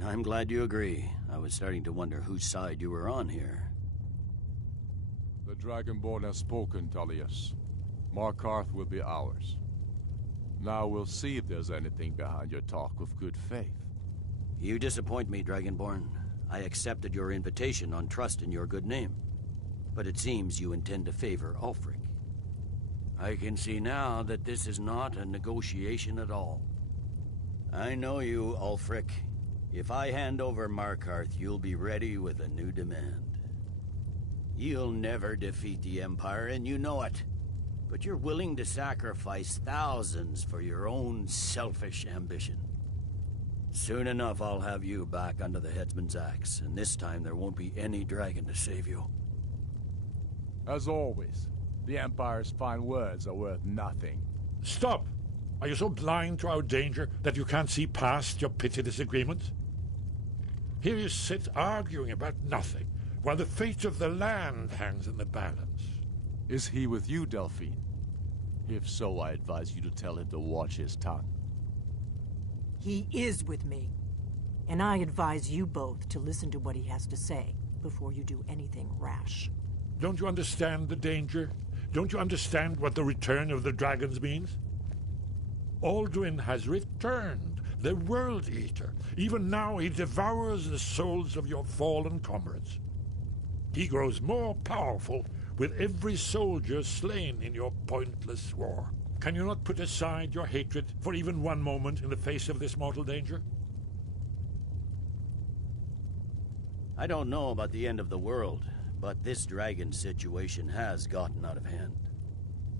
I'm glad you agree. I was starting to wonder whose side you were on here. The Dragonborn has spoken, Tullius. Markarth will be ours. Now we'll see if there's anything behind your talk of good faith. You disappoint me, Dragonborn. I accepted your invitation on trust in your good name. But it seems you intend to favor Ulfric. I can see now that this is not a negotiation at all. I know you, Ulfric. If I hand over Markarth, you'll be ready with a new demand. You'll never defeat the Empire, and you know it. But you're willing to sacrifice thousands for your own selfish ambition. Soon enough, I'll have you back under the headsman's axe, and this time there won't be any dragon to save you. As always, the Empire's fine words are worth nothing. Stop! Are you so blind to our danger that you can't see past your petty disagreements? Here you sit arguing about nothing, while the fate of the land hangs in the balance. Is he with you, Delphine? If so, I advise you to tell him to watch his tongue. He is with me. And I advise you both to listen to what he has to say before you do anything rash. Don't you understand the danger? Don't you understand what the return of the dragons means? Alduin has returned, the World Eater. Even now he devours the souls of your fallen comrades. He grows more powerful with every soldier slain in your pointless war. Can you not put aside your hatred for even one moment in the face of this mortal danger? I don't know about the end of the world, but this dragon situation has gotten out of hand.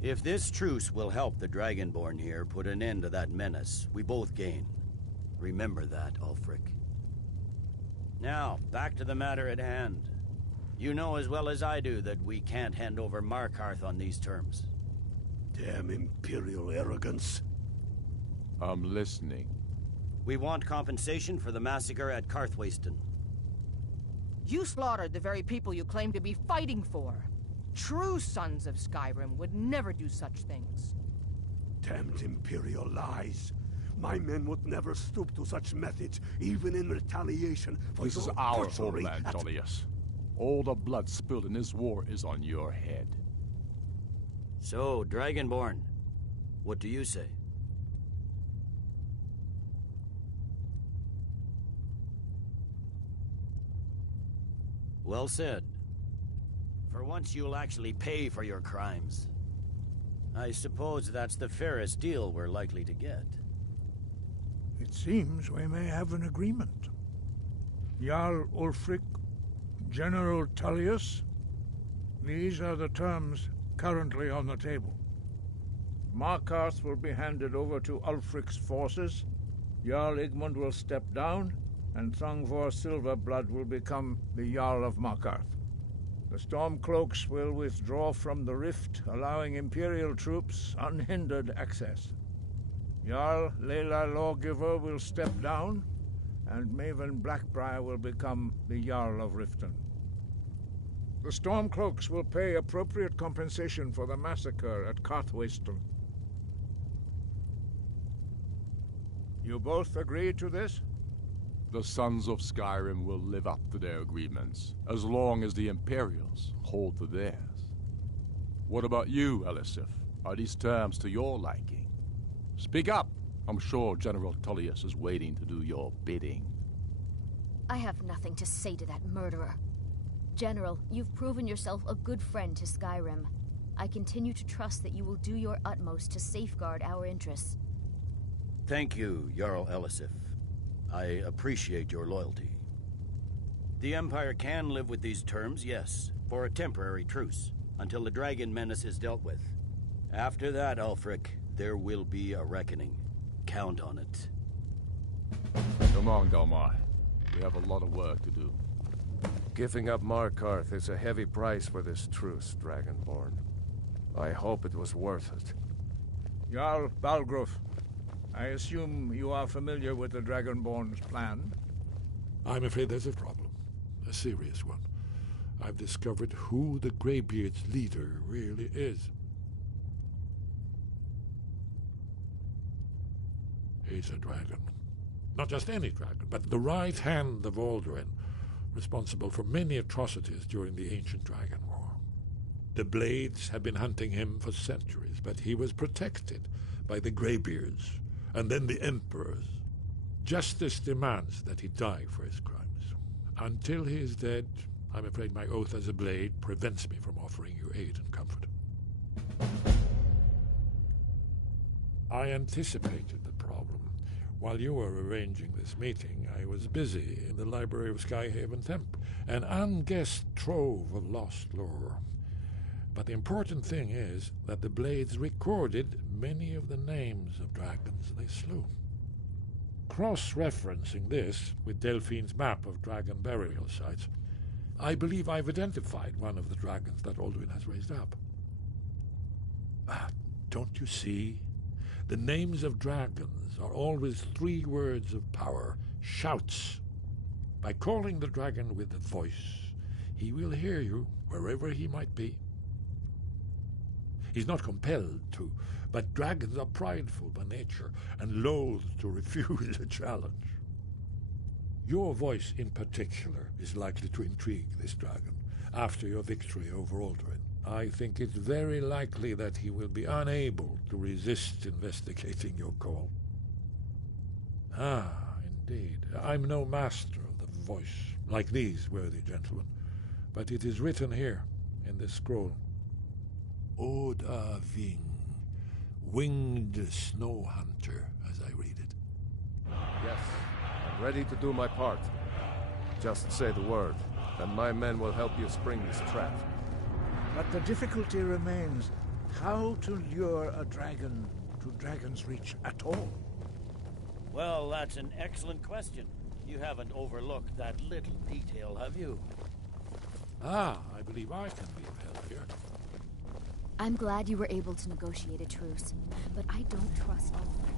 If this truce will help the Dragonborn here put an end to that menace, we both gain. Remember that, Ulfric. Now, back to the matter at hand. You know as well as I do that we can't hand over Markarth on these terms. Damn Imperial arrogance. I'm listening. We want compensation for the massacre at Karthwasten. You slaughtered the very people you claim to be fighting for. True sons of Skyrim would never do such things. Damned Imperial lies. My men would never stoop to such methods, even in retaliation for This is your our butchery homeland, at- Tullius. All the blood spilled in this war is on your head. So, Dragonborn, what do you say? Well said. For once you'll actually pay for your crimes. I suppose that's the fairest deal we're likely to get. It seems we may have an agreement. Jarl Ulfric, General Tullius, these are the terms currently on the table. Markarth will be handed over to Ulfric's forces, Jarl Igmund will step down, and Thongvor Silverblood will become the Jarl of Markarth. The Stormcloaks will withdraw from the rift, allowing Imperial troops unhindered access. Jarl Leila Lawgiver will step down, and Maven Blackbriar will become the Jarl of Riften. The Stormcloaks will pay appropriate compensation for the massacre at Carthwayston. You both agree to this? The Sons of Skyrim will live up to their agreements, as long as the Imperials hold to theirs. What about you, Elisif? Are these terms to your liking? Speak up! I'm sure General Tullius is waiting to do your bidding. I have nothing to say to that murderer. General, you've proven yourself a good friend to Skyrim. I continue to trust that you will do your utmost to safeguard our interests. Thank you, Jarl Elisif. I appreciate your loyalty. The Empire can live with these terms, yes, for a temporary truce, until the dragon menace is dealt with. After that, Ulfric, there will be a reckoning. Count on it. Come on, Galmar. We have a lot of work to do. Giving up Markarth is a heavy price for this truce, Dragonborn. I hope it was worth it. Jarl Balgruf, I assume you are familiar with the Dragonborn's plan? I'm afraid there's a problem. A serious one. I've discovered who the Greybeard's leader really is. He's a dragon. Not just any dragon, but the right hand of Alduin, responsible for many atrocities during the Ancient Dragon War. The Blades have been hunting him for centuries, but he was protected by the Greybeards, and then the Emperors. Justice demands that he die for his crimes. Until he is dead, I'm afraid my oath as a Blade prevents me from offering you aid and comfort. I anticipated the problem. While you were arranging this meeting, I was busy in the library of Skyhaven Temp, an unguessed trove of lost lore. But the important thing is that the Blades recorded many of the names of dragons they slew. Cross-referencing this with Delphine's map of dragon burial sites, I believe I've identified one of the dragons that Alduin has raised up. Don't you see? The names of dragons are always 3 words of power, shouts. By calling the dragon with a voice, he will hear you wherever he might be. He's not compelled to, but dragons are prideful by nature and loath to refuse a challenge. Your voice in particular is likely to intrigue this dragon after your victory over Alduin. I think it's very likely that he will be unable to resist investigating your call. Ah, indeed. I'm no master of the voice, like these worthy gentlemen, but it is written here in this scroll. Oda Ving, winged snow hunter, as I read it. Yes, I'm ready to do my part. Just say the word, and my men will help you spring this trap. But the difficulty remains how to lure a dragon to Dragon's Reach at all. Well, that's an excellent question. You haven't overlooked that little detail, have you? Ah, I believe I can be of help here. I'm glad you were able to negotiate a truce, but I don't trust Ulfric.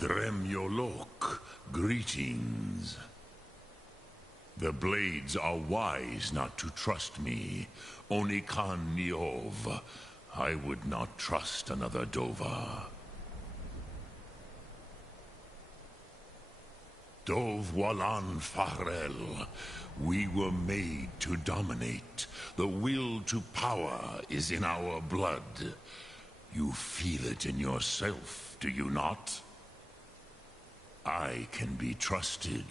Dremyolok, greetings. The Blades are wise not to trust me. Onikan Niov. I would not trust another Dova. Dov Walan Farel. We were made to dominate. The will to power is in our blood. You feel it in yourself, do you not? I can be trusted.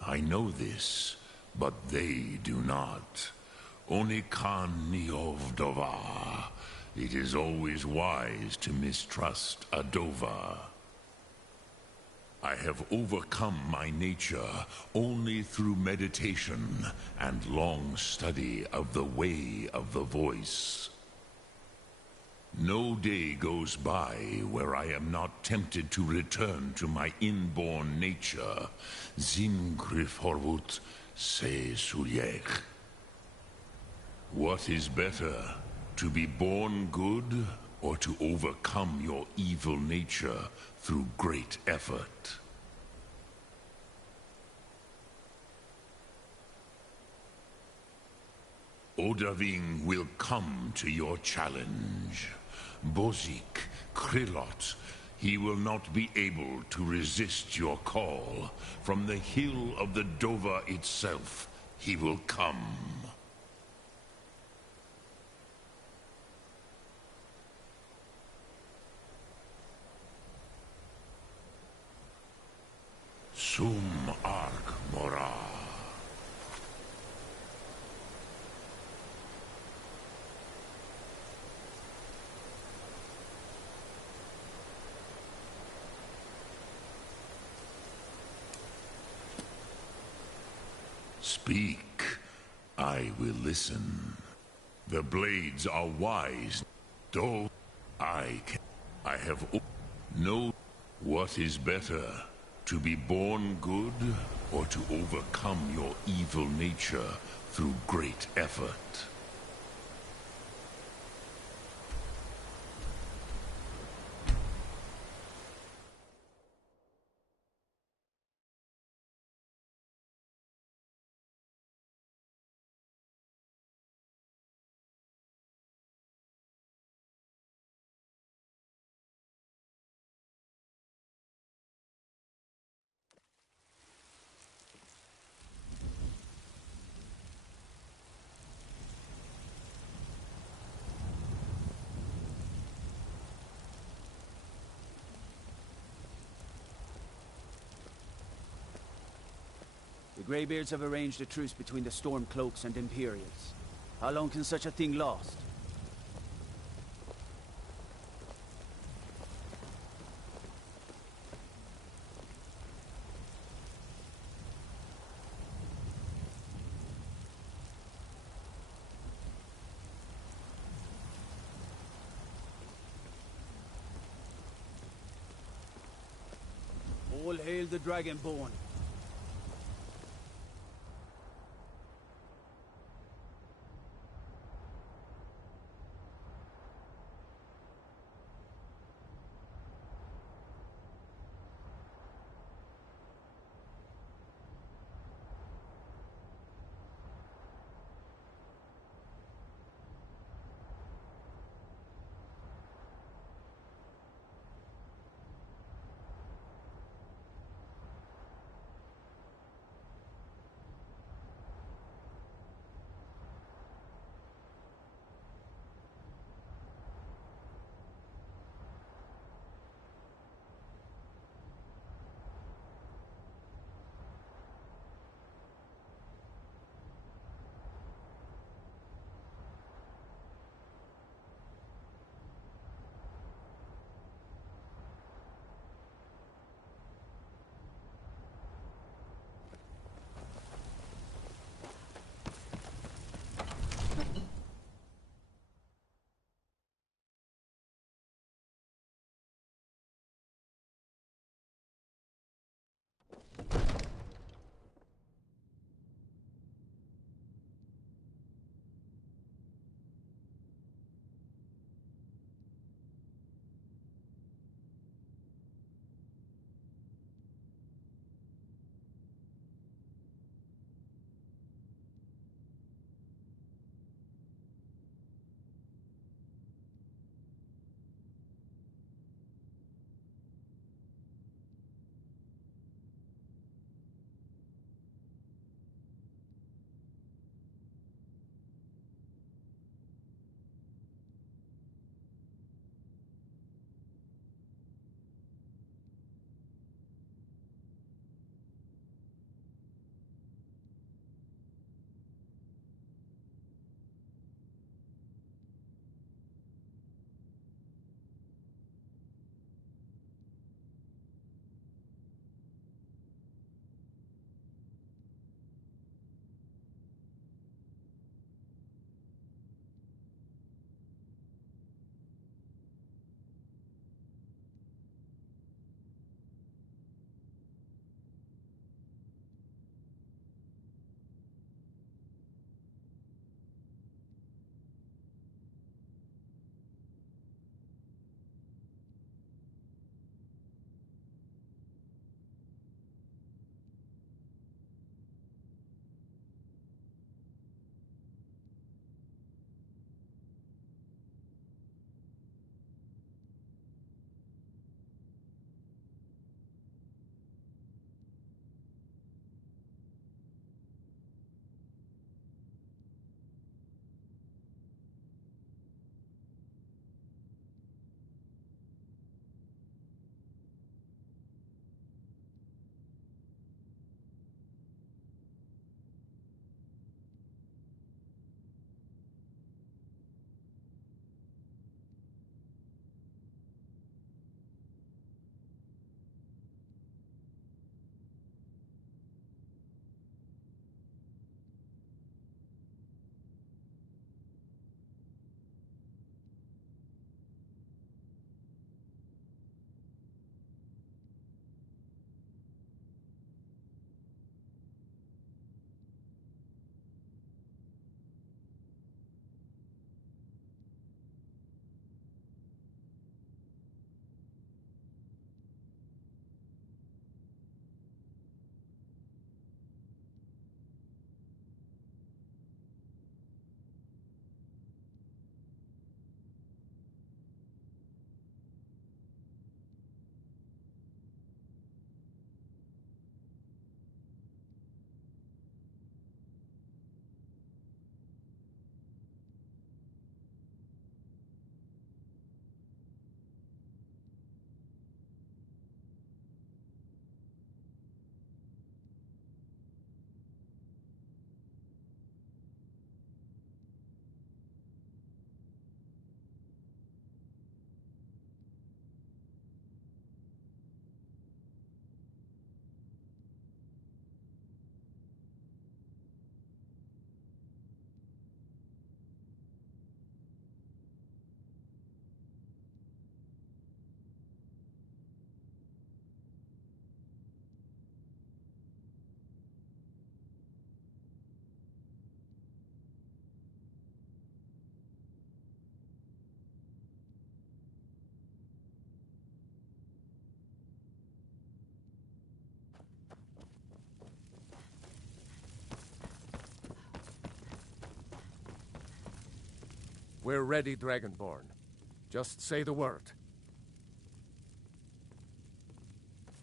I know this, but they do not. Onikan Niov Dova. It is always wise to mistrust a Dova. I have overcome my nature only through meditation and long study of the way of the voice. No day goes by where I am not tempted to return to my inborn nature. Zimgrifhorvut se sulyech. What is better, to be born good or to overcome your evil nature through great effort? Odaving will come to your challenge. Bozik, Krillot, he will not be able to resist your call. From the hill of the Dova itself, he will come. Sum Ark Mora. Speak. I will listen. The Blades are wise, though I have no. What is better, to be born good or to overcome your evil nature through great effort? The Greybeards have arranged a truce between the Stormcloaks and Imperials. How long can such a thing last? All hail the Dragonborn. We're ready, Dragonborn. Just say the word.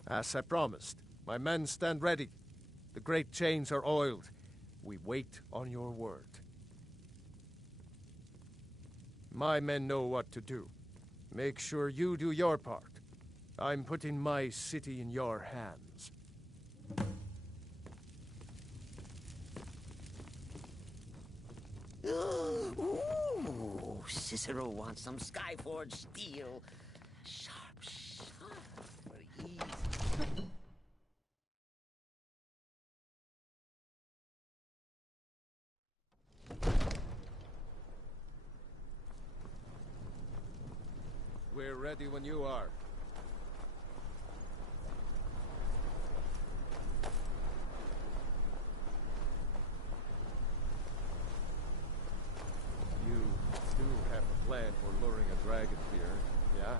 As I promised, my men stand ready. The great chains are oiled. We wait on your word. My men know what to do. Make sure you do your part. I'm putting my city in your hands. Ooh, Cicero wants some Skyforge steel. Sharp, for ease. We're ready when you are. You do have a plan for luring a dragon here, yeah?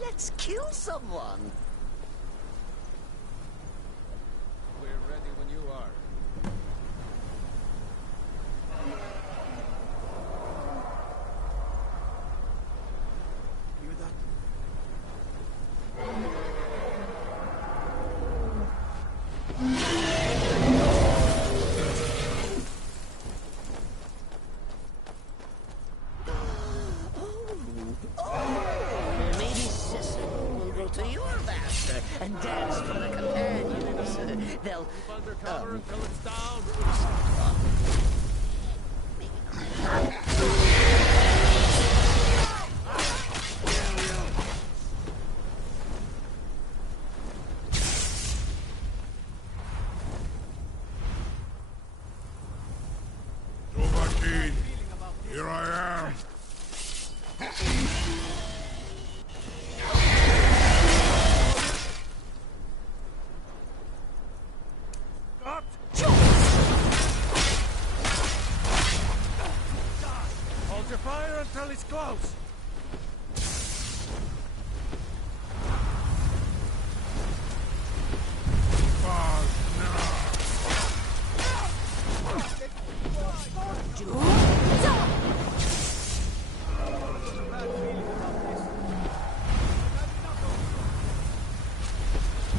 Let's kill someone. We're ready when you are. Hear that? Maybe Cicero will go to your master and dance for the companions. They'll undercover until it's down. Dovahkiin, here I am. Hold your fire until he's close.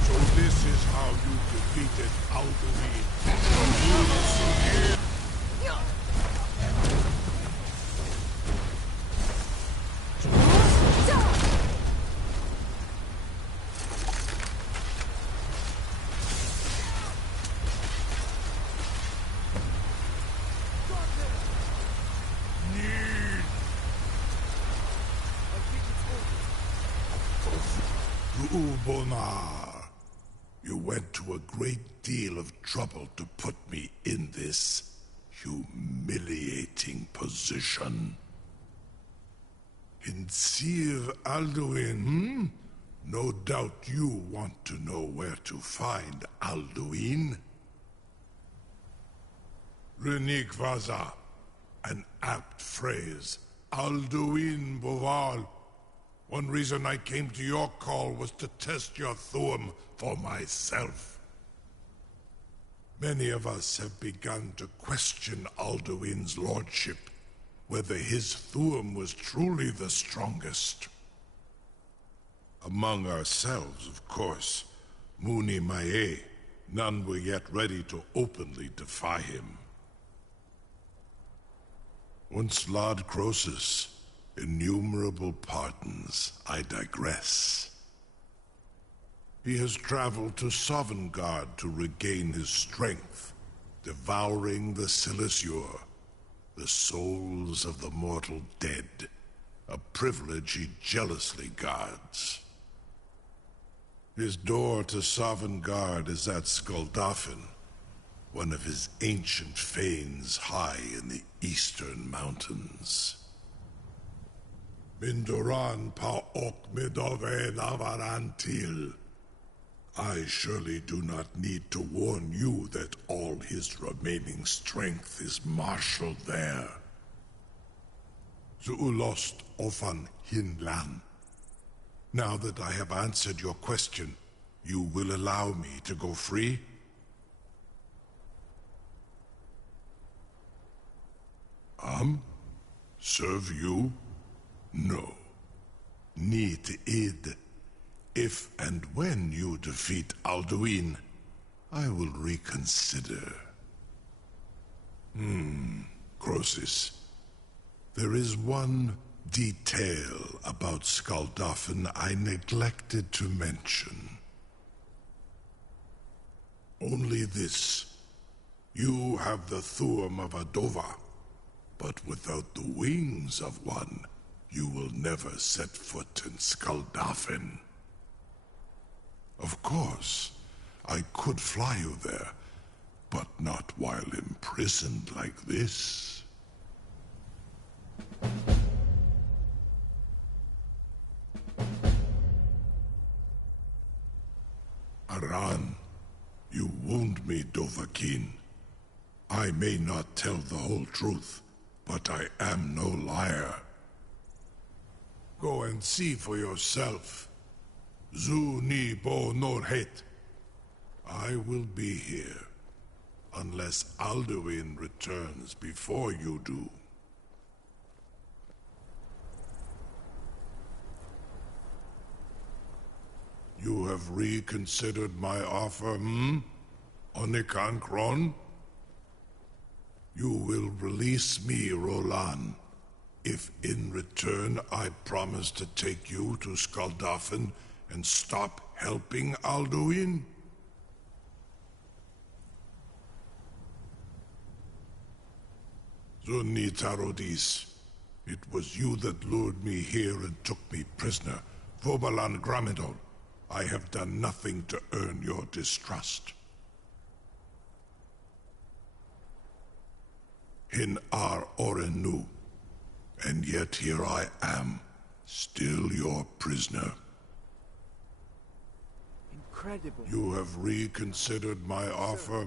So this is how you defeated Alduin. Ubonar, you went to a great deal of trouble to put me in this humiliating position. In Sir Alduin, No doubt you want to know where to find Alduin. Renik Vaza, an apt phrase. Alduin Boval. One reason I came to your call was to test your Thuum for myself. Many of us have begun to question Alduin's lordship, whether his Thuum was truly the strongest. Among ourselves, of course, Muni Mae, none were yet ready to openly defy him. Once Lord Croesus, innumerable pardons, I digress. He has traveled to Sovngarde to regain his strength, devouring the Silesure, the souls of the mortal dead, a privilege he jealously guards. His door to Sovngarde is at Skuldafn, one of his ancient fanes high in the eastern mountains. Mindoran pa ok midove navarantil. I surely do not need to warn you that all his remaining strength is marshaled there. Zuulost ofan hinlan. Now that I have answered your question, you will allow me to go free? Serve you? No. Need id. If and when you defeat Alduin, I will reconsider. Croesus. There is one detail about Skaldafn I neglected to mention. Only this. You have the Thuum of a Dova, but without the wings of one, you will never set foot in Skaldafn. Of course, I could fly you there, but not while imprisoned like this. Aran, you wound me, Dovahkiin. I may not tell the whole truth, but I am no liar. Go and see for yourself. Zu ni bo nor het. I will be here, unless Alduin returns before you do. You have reconsidered my offer, Onikan Kron? You will release me, Rolan, if in return I promise to take you to Skaldafn and stop helping Alduin? Zunni Tarodis, it was you that lured me here and took me prisoner. Vobalan Gramidol, I have done nothing to earn your distrust. In Ar Orenu, and yet here I am, still your prisoner. Incredible. You have reconsidered my offer,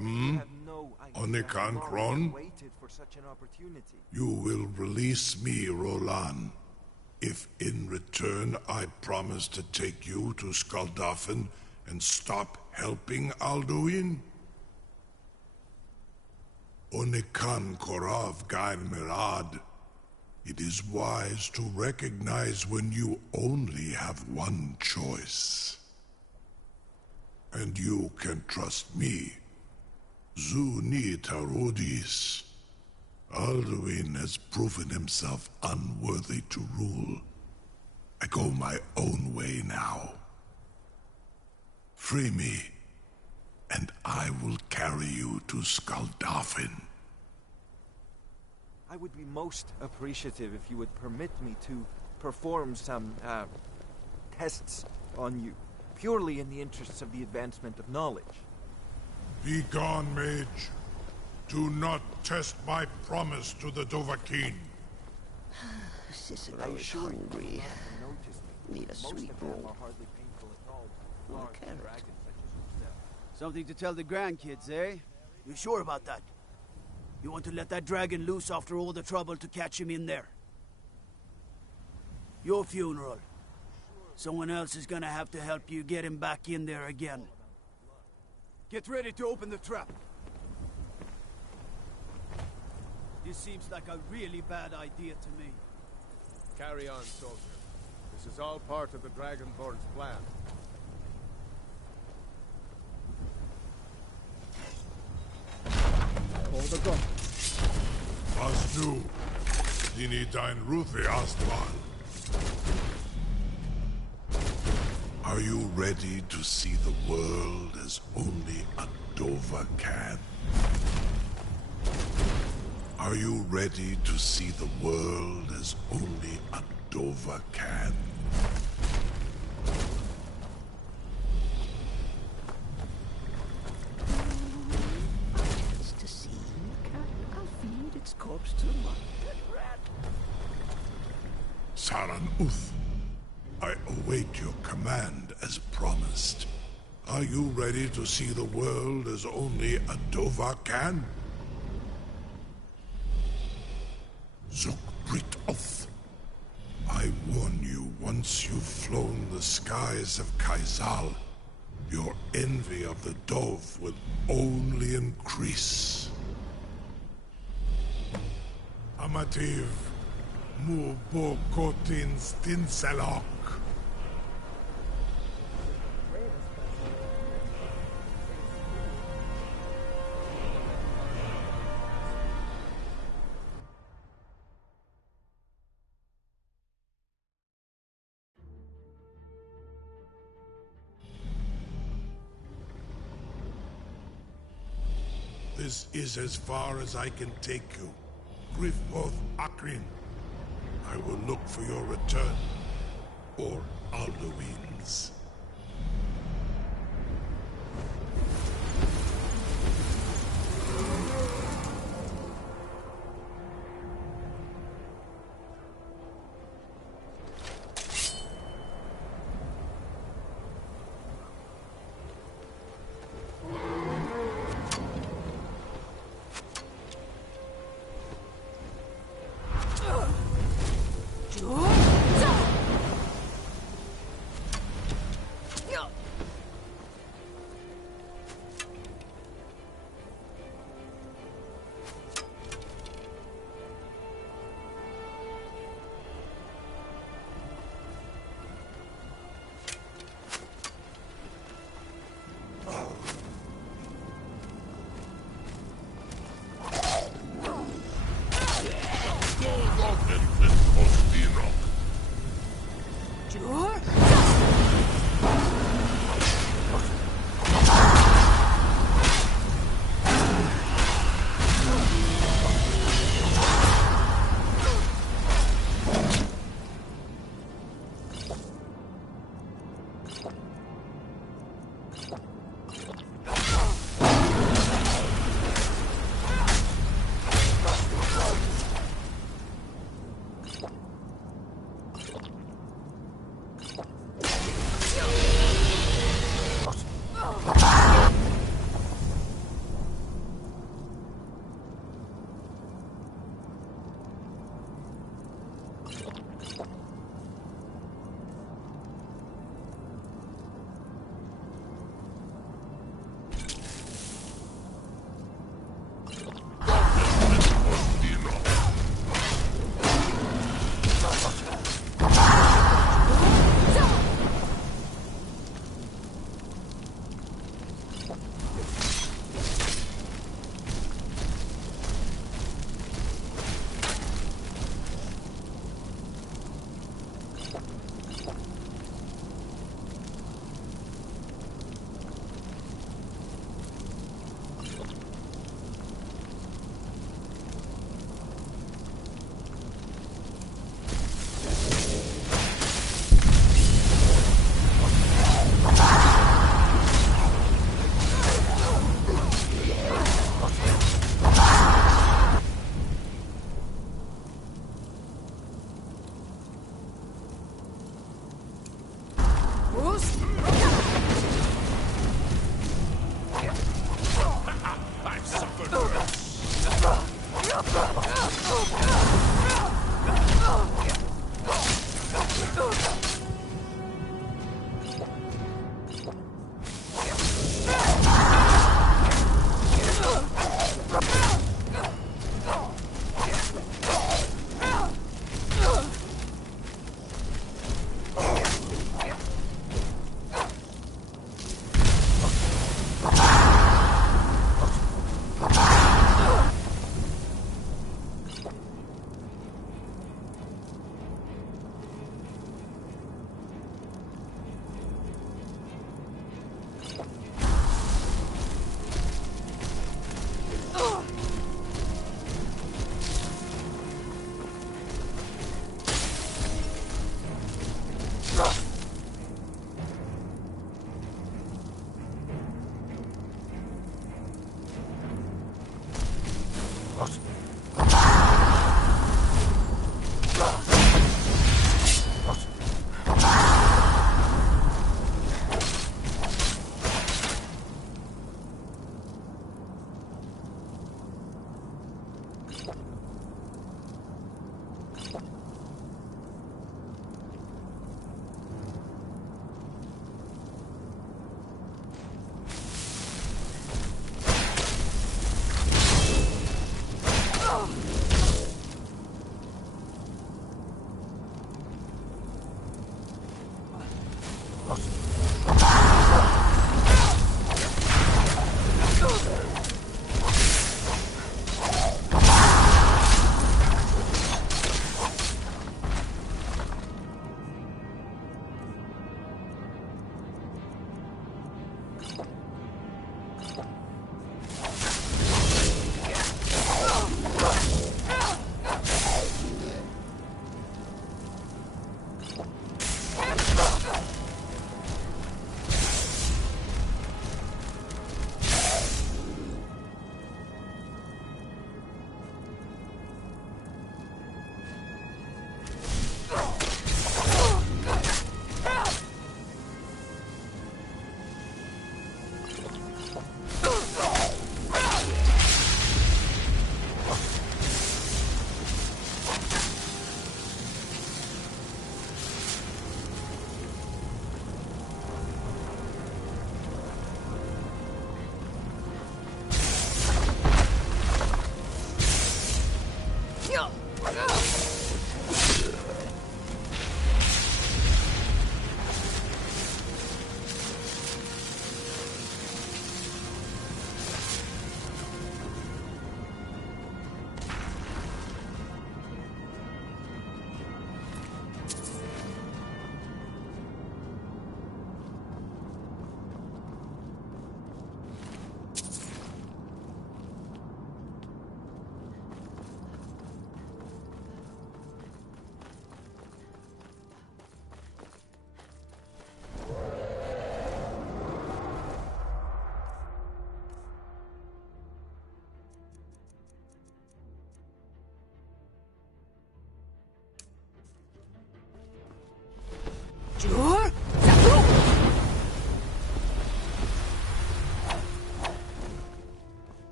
Onikan Kron? Waited for such an opportunity. You will release me, Rolan, if in return I promise to take you to Skaldafn and stop helping Alduin? Onikan Korav Gair Mirad. It is wise to recognize when you only have one choice. And you can trust me. Zuni Tarodis. Alduin has proven himself unworthy to rule. I go my own way now. Free me, and I will carry you to Skaldafn. I would be most appreciative if you would permit me to perform some, tests on you, purely in the interests of the advancement of knowledge. Be gone, mage. Do not test my promise to the Dovahkiin. Cicero is hungry. Need a sweet roll. Or a carrot. Something to tell the grandkids, eh? You sure about that? You want to let that dragon loose after all the trouble to catch him in there? Your funeral. Someone else is gonna have to help you get him back in there again. Get ready to open the trap. This seems like a really bad idea to me. Carry on, soldier. This is all part of the Dragonborn's plan. Hold the gun. Was nu, dini dein Ruthi Astval. Are you ready to see the world as only a Dova can? Are you ready to see the world as only a Dova can? To see I'll feed its corpse to my pet rat. Saran Uth, I await your command as promised. Are you ready to see the world as only a Dova can? Zuk Brit Oth, I warn you, once you've flown the skies of Kaizal, your envy of the dove will only increase. Amativ, mu bo kotin stinselok. This is as far as I can take you. Griffboth Akrin. I will look for your return. Or Alduin's.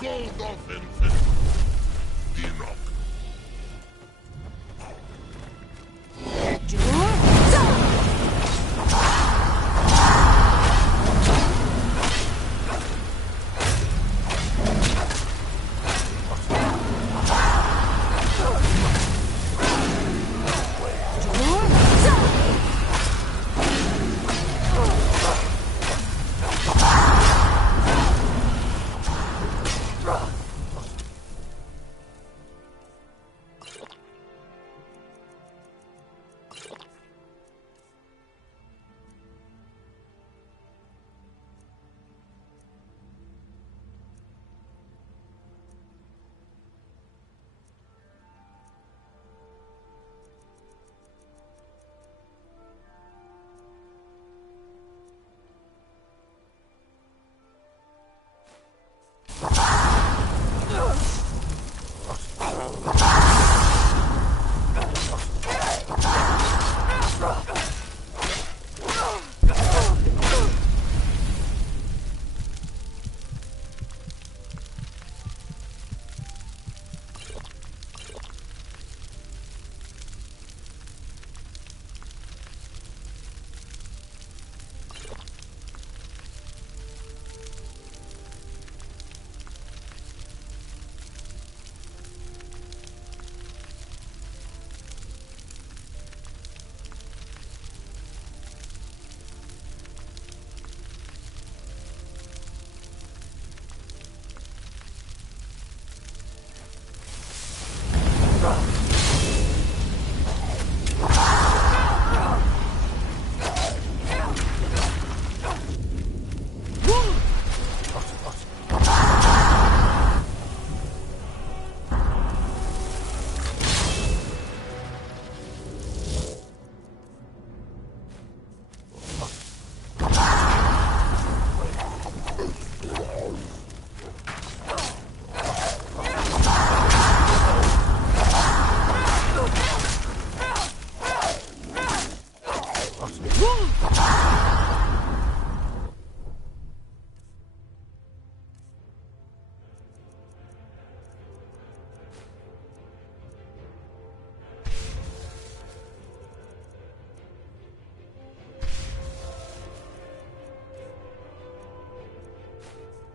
called often.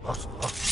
Enoch.